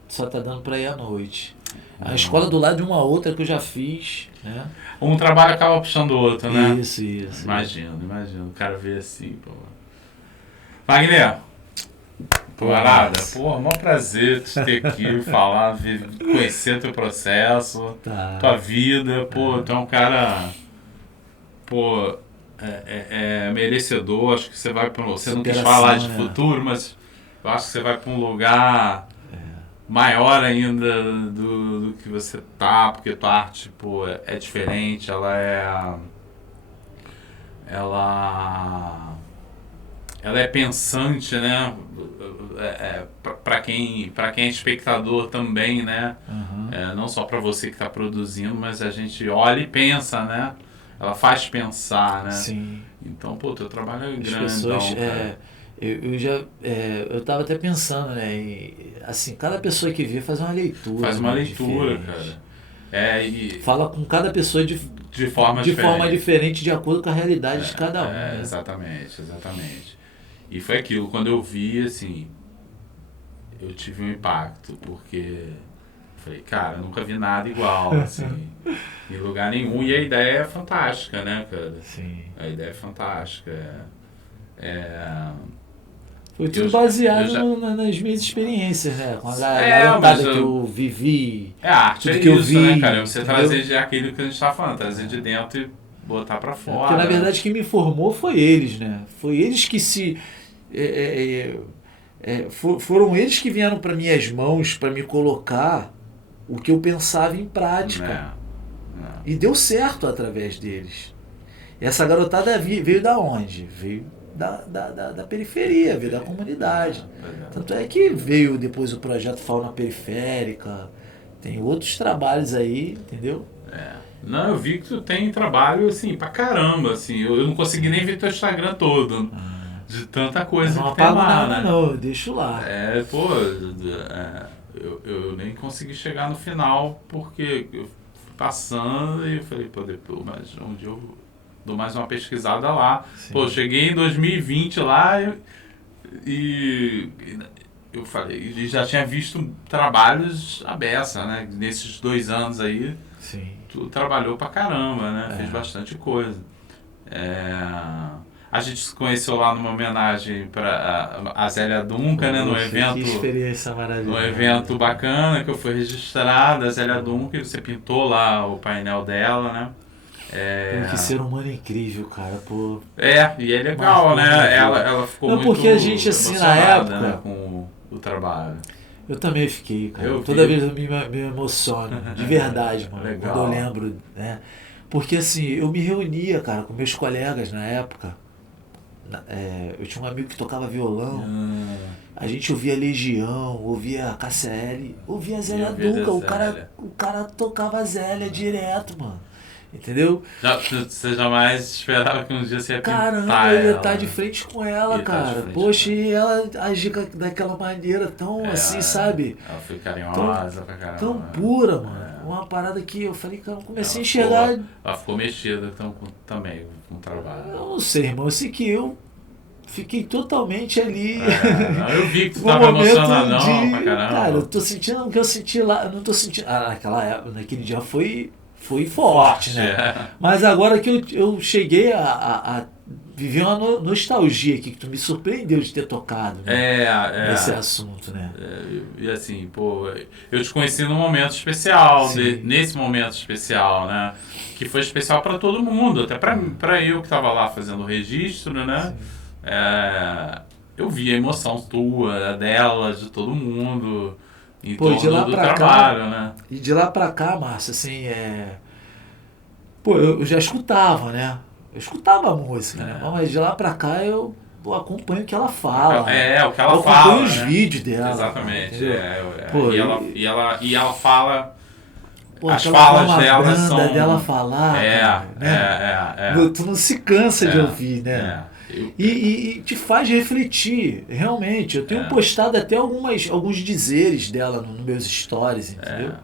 só tá dando pra ir à noite. A escola do lado de uma outra que eu já fiz, né? Um trabalho acaba puxando o outro, né? Isso. Imagino. O cara vê assim, pô. Wagner, parada, pô, maior prazer te ter aqui, falar, conhecer teu processo, tua vida, pô, tu é um cara, pô, merecedor, acho que você vai pra você não quis falar de futuro, mas eu acho que você vai pra um lugar maior ainda do que você tá, porque tua arte, pô, é diferente, ela é pensante, né? Para quem é espectador também, né? Não só para você que está produzindo, mas a gente olha e pensa, né? Ela faz pensar, né? Sim. Então, pô, teu trabalho é grande. Pessoas, eu tava até pensando, né? Assim, cada pessoa que vê faz uma leitura. Faz uma leitura, diferente. cara. E fala com cada pessoa de forma diferente, de acordo com a realidade de cada um. Né? Exatamente. E foi aquilo, quando eu vi, assim, eu tive um impacto, porque falei, cara, eu nunca vi nada igual, assim, em lugar nenhum. E a ideia é fantástica, né, cara? Sim. A ideia é fantástica. Foi tudo baseado nas minhas experiências, né? Com a garotada que eu vivi. A arte tudo é que eu isso, vi, né, cara? Você entendeu? trazer aquilo que a gente tá falando, trazer de dentro e botar pra fora. Porque na verdade quem me formou foi eles, né? Foi eles que foram eles que vieram para minhas mãos para me colocar o que eu pensava em prática. E deu certo através deles. Essa garotada veio da onde? Veio da periferia, veio da comunidade. Tanto é que veio depois o projeto Fauna Periférica, tem outros trabalhos aí, entendeu? Não, eu vi que tu tem trabalho, assim, pra caramba, assim, eu não consegui nem ver teu Instagram todo, de tanta coisa não que tem lá, nada, né? Não, eu deixo lá. Eu nem consegui chegar no final, porque eu fui passando e eu falei, pô, depois, mas um dia eu dou mais uma pesquisada lá. Sim. Pô, cheguei em 2020 lá e eu falei, e já tinha visto trabalhos à beça, né? Nesses 2 anos aí. Sim. Tu trabalhou pra caramba, né? Fez bastante coisa. A gente se conheceu lá numa homenagem para a Zélia Duncan, né? No evento. Que experiência maravilhosa. No evento bacana que eu fui registrado, a Zélia Duncan, você pintou lá o painel dela, né? Pô, que ser humano incrível, cara, pô. E é legal, né? Ela ficou muito porque a gente, assim, na época, né, com o trabalho. Eu também fiquei, cara. Toda vez eu me emociono, de verdade, mano. Legal. Quando eu lembro, né? Porque, assim, eu me reunia, cara, com meus colegas na época. Eu tinha um amigo que tocava violão. A gente ouvia Legião, ouvia KCL, ouvia Zélia Duncan. O cara tocava Zélia direto, mano. Entendeu? Você jamais esperava que um dia você ia pintar Caramba, eu ia ela, estar de frente com ela, cara. Poxa, e ela agia daquela maneira tão assim, sabe? Ela foi carinhosa pra caramba. Tão pura, mano. Uma parada que eu falei que eu comecei a enxergar. Ela ficou mexida também com o trabalho. Eu não sei, irmão. Eu sei que eu fiquei totalmente ali. Eu vi que tu tava emocionado pra caramba. Cara, eu tô sentindo o que eu senti lá. Eu não tô sentindo. Naquela época, naquele dia foi forte, né? Mas agora que eu cheguei a viver uma nostalgia aqui, que tu me surpreendeu de ter tocado, né? Nesse assunto, né? E assim, pô, eu te conheci num momento especial, nesse momento especial, né? Que foi especial para todo mundo, até para eu que tava lá fazendo o registro, né? Eu vi a emoção tua, dela, de todo mundo. Pô, de lá do pra trabalho, cá, né? E de lá pra cá, Márcio, assim, Pô, eu já escutava, né? Eu escutava a música, né? Mas de lá pra cá eu acompanho o que ela fala. O que ela fala. Eu acompanho os vídeos dela. Exatamente. Pô, e ela fala... Pô, as falas dela são... dela falar, né? Tu não se cansa de ouvir, né? E te faz refletir, realmente. Eu tenho postado até alguns dizeres dela nos meus stories, entendeu?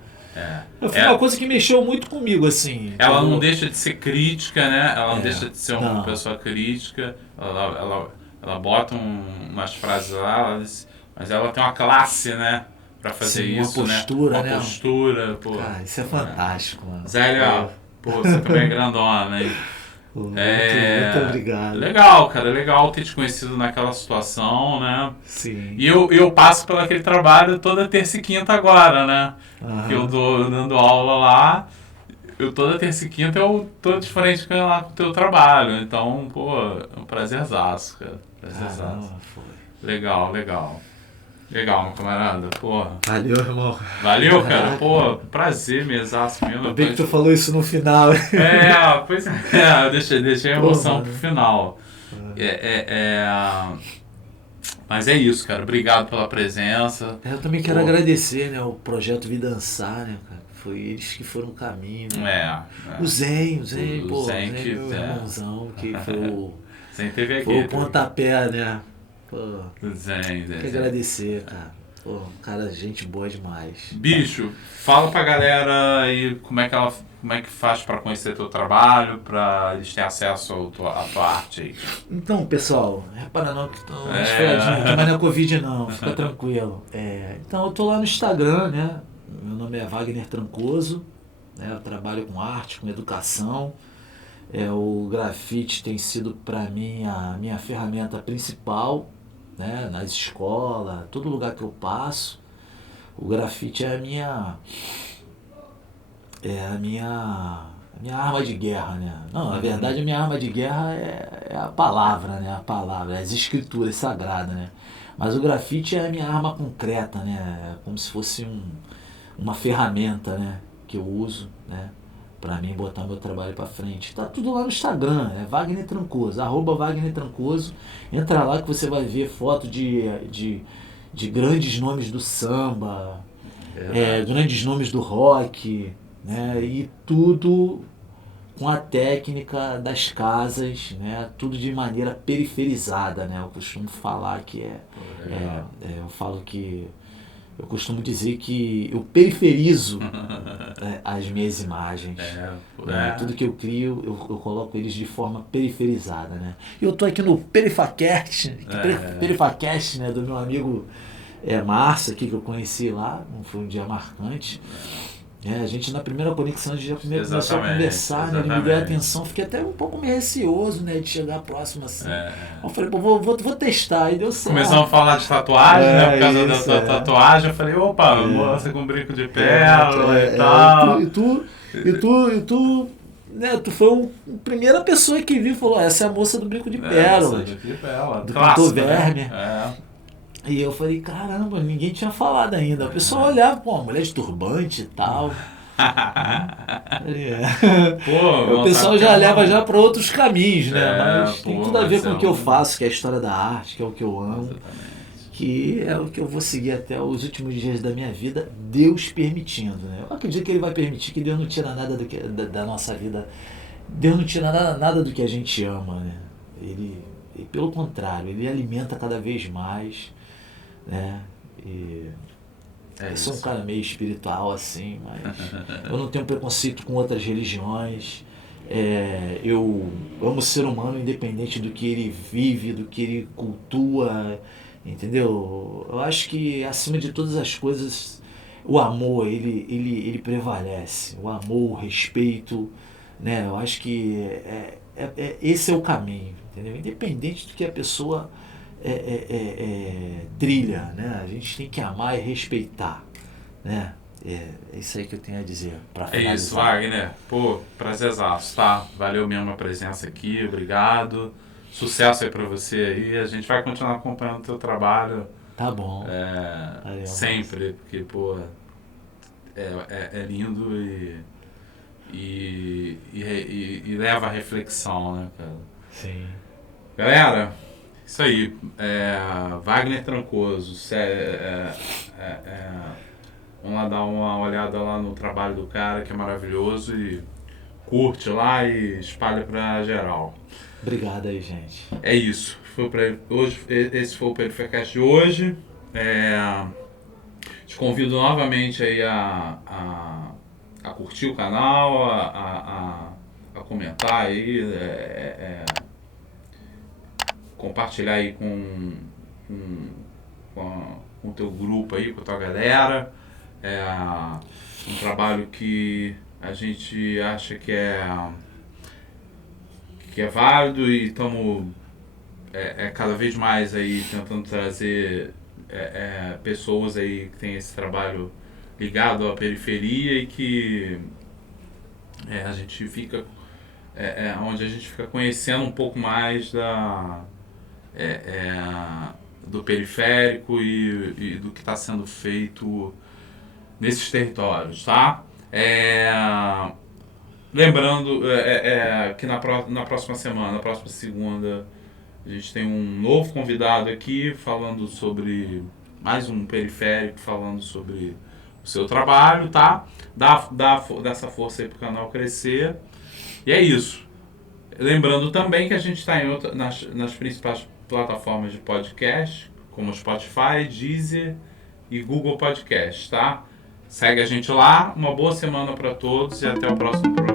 Foi uma coisa que mexeu muito comigo, assim. Ela não deixa de ser crítica, né? Ela não deixa de ser uma pessoa crítica. Ela bota umas frases lá, mas ela tem uma classe, né? Pra fazer isso, uma postura, né? Uma postura, pô. Cara, isso é fantástico, mano. Zélia, pô, você também é grandona, hein? Muito obrigado. Legal, cara, legal ter te conhecido naquela situação, né? Sim. E eu passo por aquele trabalho toda terça e quinta agora, né? Que eu tô dando aula lá, toda terça e quinta eu tô de frente lá com o teu trabalho. Então, pô, é um prazerzaço, cara. Prazerzaço. Legal. Legal, meu camarada, porra. Valeu, irmão. Valeu, cara. Pô, prazer mesmo. Ainda bem que tu falou isso no final. Pois é. Deixei a emoção pro final. Mas é isso, cara. Obrigado pela presença. Eu também quero agradecer, né, o Projeto Vidançar, né, cara. Foi eles que foram o caminho. Né? O Zen, meu irmãozão, que foi o... Zen teve aqui. Foi o pontapé, né? Pô, Zen. Quero agradecer, cara. Pô, cara, gente boa demais. Bicho, fala pra galera aí como é que faz pra conhecer teu trabalho, pra eles terem acesso à tua arte aí. Então, pessoal, repara não que estão esfriadinhos, mas não é Covid não, fica tranquilo. Então, eu tô lá no Instagram, né? Meu nome é Wagner Trancoso, né? Eu trabalho com arte, com educação. O grafite tem sido para mim a minha ferramenta principal, né? Nas escolas, todo lugar que eu passo, o grafite é a minha arma de guerra, né? Não, na verdade a minha arma de guerra é a palavra, né? A palavra, as escrituras sagradas, né? Mas o grafite é a minha arma concreta, né? É como se fosse uma ferramenta, né? Que eu uso, né? Pra mim botar meu trabalho pra frente. Tá tudo lá no Instagram, Wagner Trancoso, @Wagner Trancoso. Entra lá que você vai ver foto de grandes nomes do samba, grandes nomes do rock, né? E tudo com a técnica das casas, né? Tudo de maneira periferizada, né? Eu costumo falar que eu costumo dizer que eu periferizo as minhas imagens. Tudo que eu crio, eu coloco eles de forma periferizada, né? E eu tô aqui no Perifacast, né, do meu amigo Márcio, aqui, que eu conheci lá, foi um dia marcante. A gente na primeira conexão, a gente já começou a conversar, né? Ele me deu atenção, fiquei até um pouco meio receoso, né, de chegar próximo assim. Eu falei, pô, vou testar, aí deu certo. Começamos a falar de tatuagem, né, por causa da tua tatuagem, eu falei, opa, moça com brinco de pérola e tal. E tu né, tu foi a primeira pessoa que viu e falou, essa é a moça do Brinco de Pérolas. Do cantor Verme. Né? E eu falei, caramba, ninguém tinha falado ainda. O pessoal olhava, pô, uma mulher de turbante e tal. Pô, o pessoal já leva já para outros caminhos, né? Mas pô, tem tudo a ver com o que eu faço, que é a história da arte, que é o que eu amo. Exatamente. Que é o que eu vou seguir até os últimos dias da minha vida, Deus permitindo, né? Eu acredito que Ele vai permitir, que Deus não tira nada da nossa vida. Deus não tira nada do que a gente ama, né? Ele, pelo contrário, Ele alimenta cada vez mais, né? E eu sou um cara meio espiritual assim, mas eu não tenho preconceito com outras religiões. Eu amo o ser humano independente do que ele vive, do que ele cultua, entendeu? Eu acho que acima de todas as coisas o amor ele prevalece, o amor, o respeito, né? Eu acho que esse é o caminho, entendeu? Independente do que a pessoa trilha, né? A gente tem que amar e respeitar, né? É isso aí que eu tenho a dizer para finalizar. É isso, Wagner. Pô, prazerzaço, tá? Valeu mesmo a presença aqui, obrigado. Sucesso aí pra você aí. A gente vai continuar acompanhando o teu trabalho. Tá bom. Valeu, sempre, porque, pô, é lindo e leva a reflexão, né, cara? Sim. Galera, isso aí. Wagner Trancoso. Vamos lá dar uma olhada lá no trabalho do cara, que é maravilhoso, e curte lá e espalha pra geral. Obrigado aí, gente. É isso. Esse foi o Perifercast de hoje. Te convido novamente aí a curtir o canal, a comentar aí, compartilhar aí com o teu grupo aí, com a tua galera. É um trabalho que a gente acha que é válido e estamos cada vez mais aí tentando trazer pessoas aí que tem esse trabalho ligado à periferia e que a gente fica onde a gente fica conhecendo um pouco mais do periférico e do que está sendo feito nesses territórios, tá? Lembrando que na próxima semana, na próxima segunda, a gente tem um novo convidado aqui falando sobre mais um periférico, falando sobre o seu trabalho, tá? Dá essa força aí pro canal crescer. E é isso. Lembrando também que a gente está nas principais plataformas de podcast, como Spotify, Deezer e Google Podcast, tá? Segue a gente lá, uma boa semana para todos e até o próximo programa.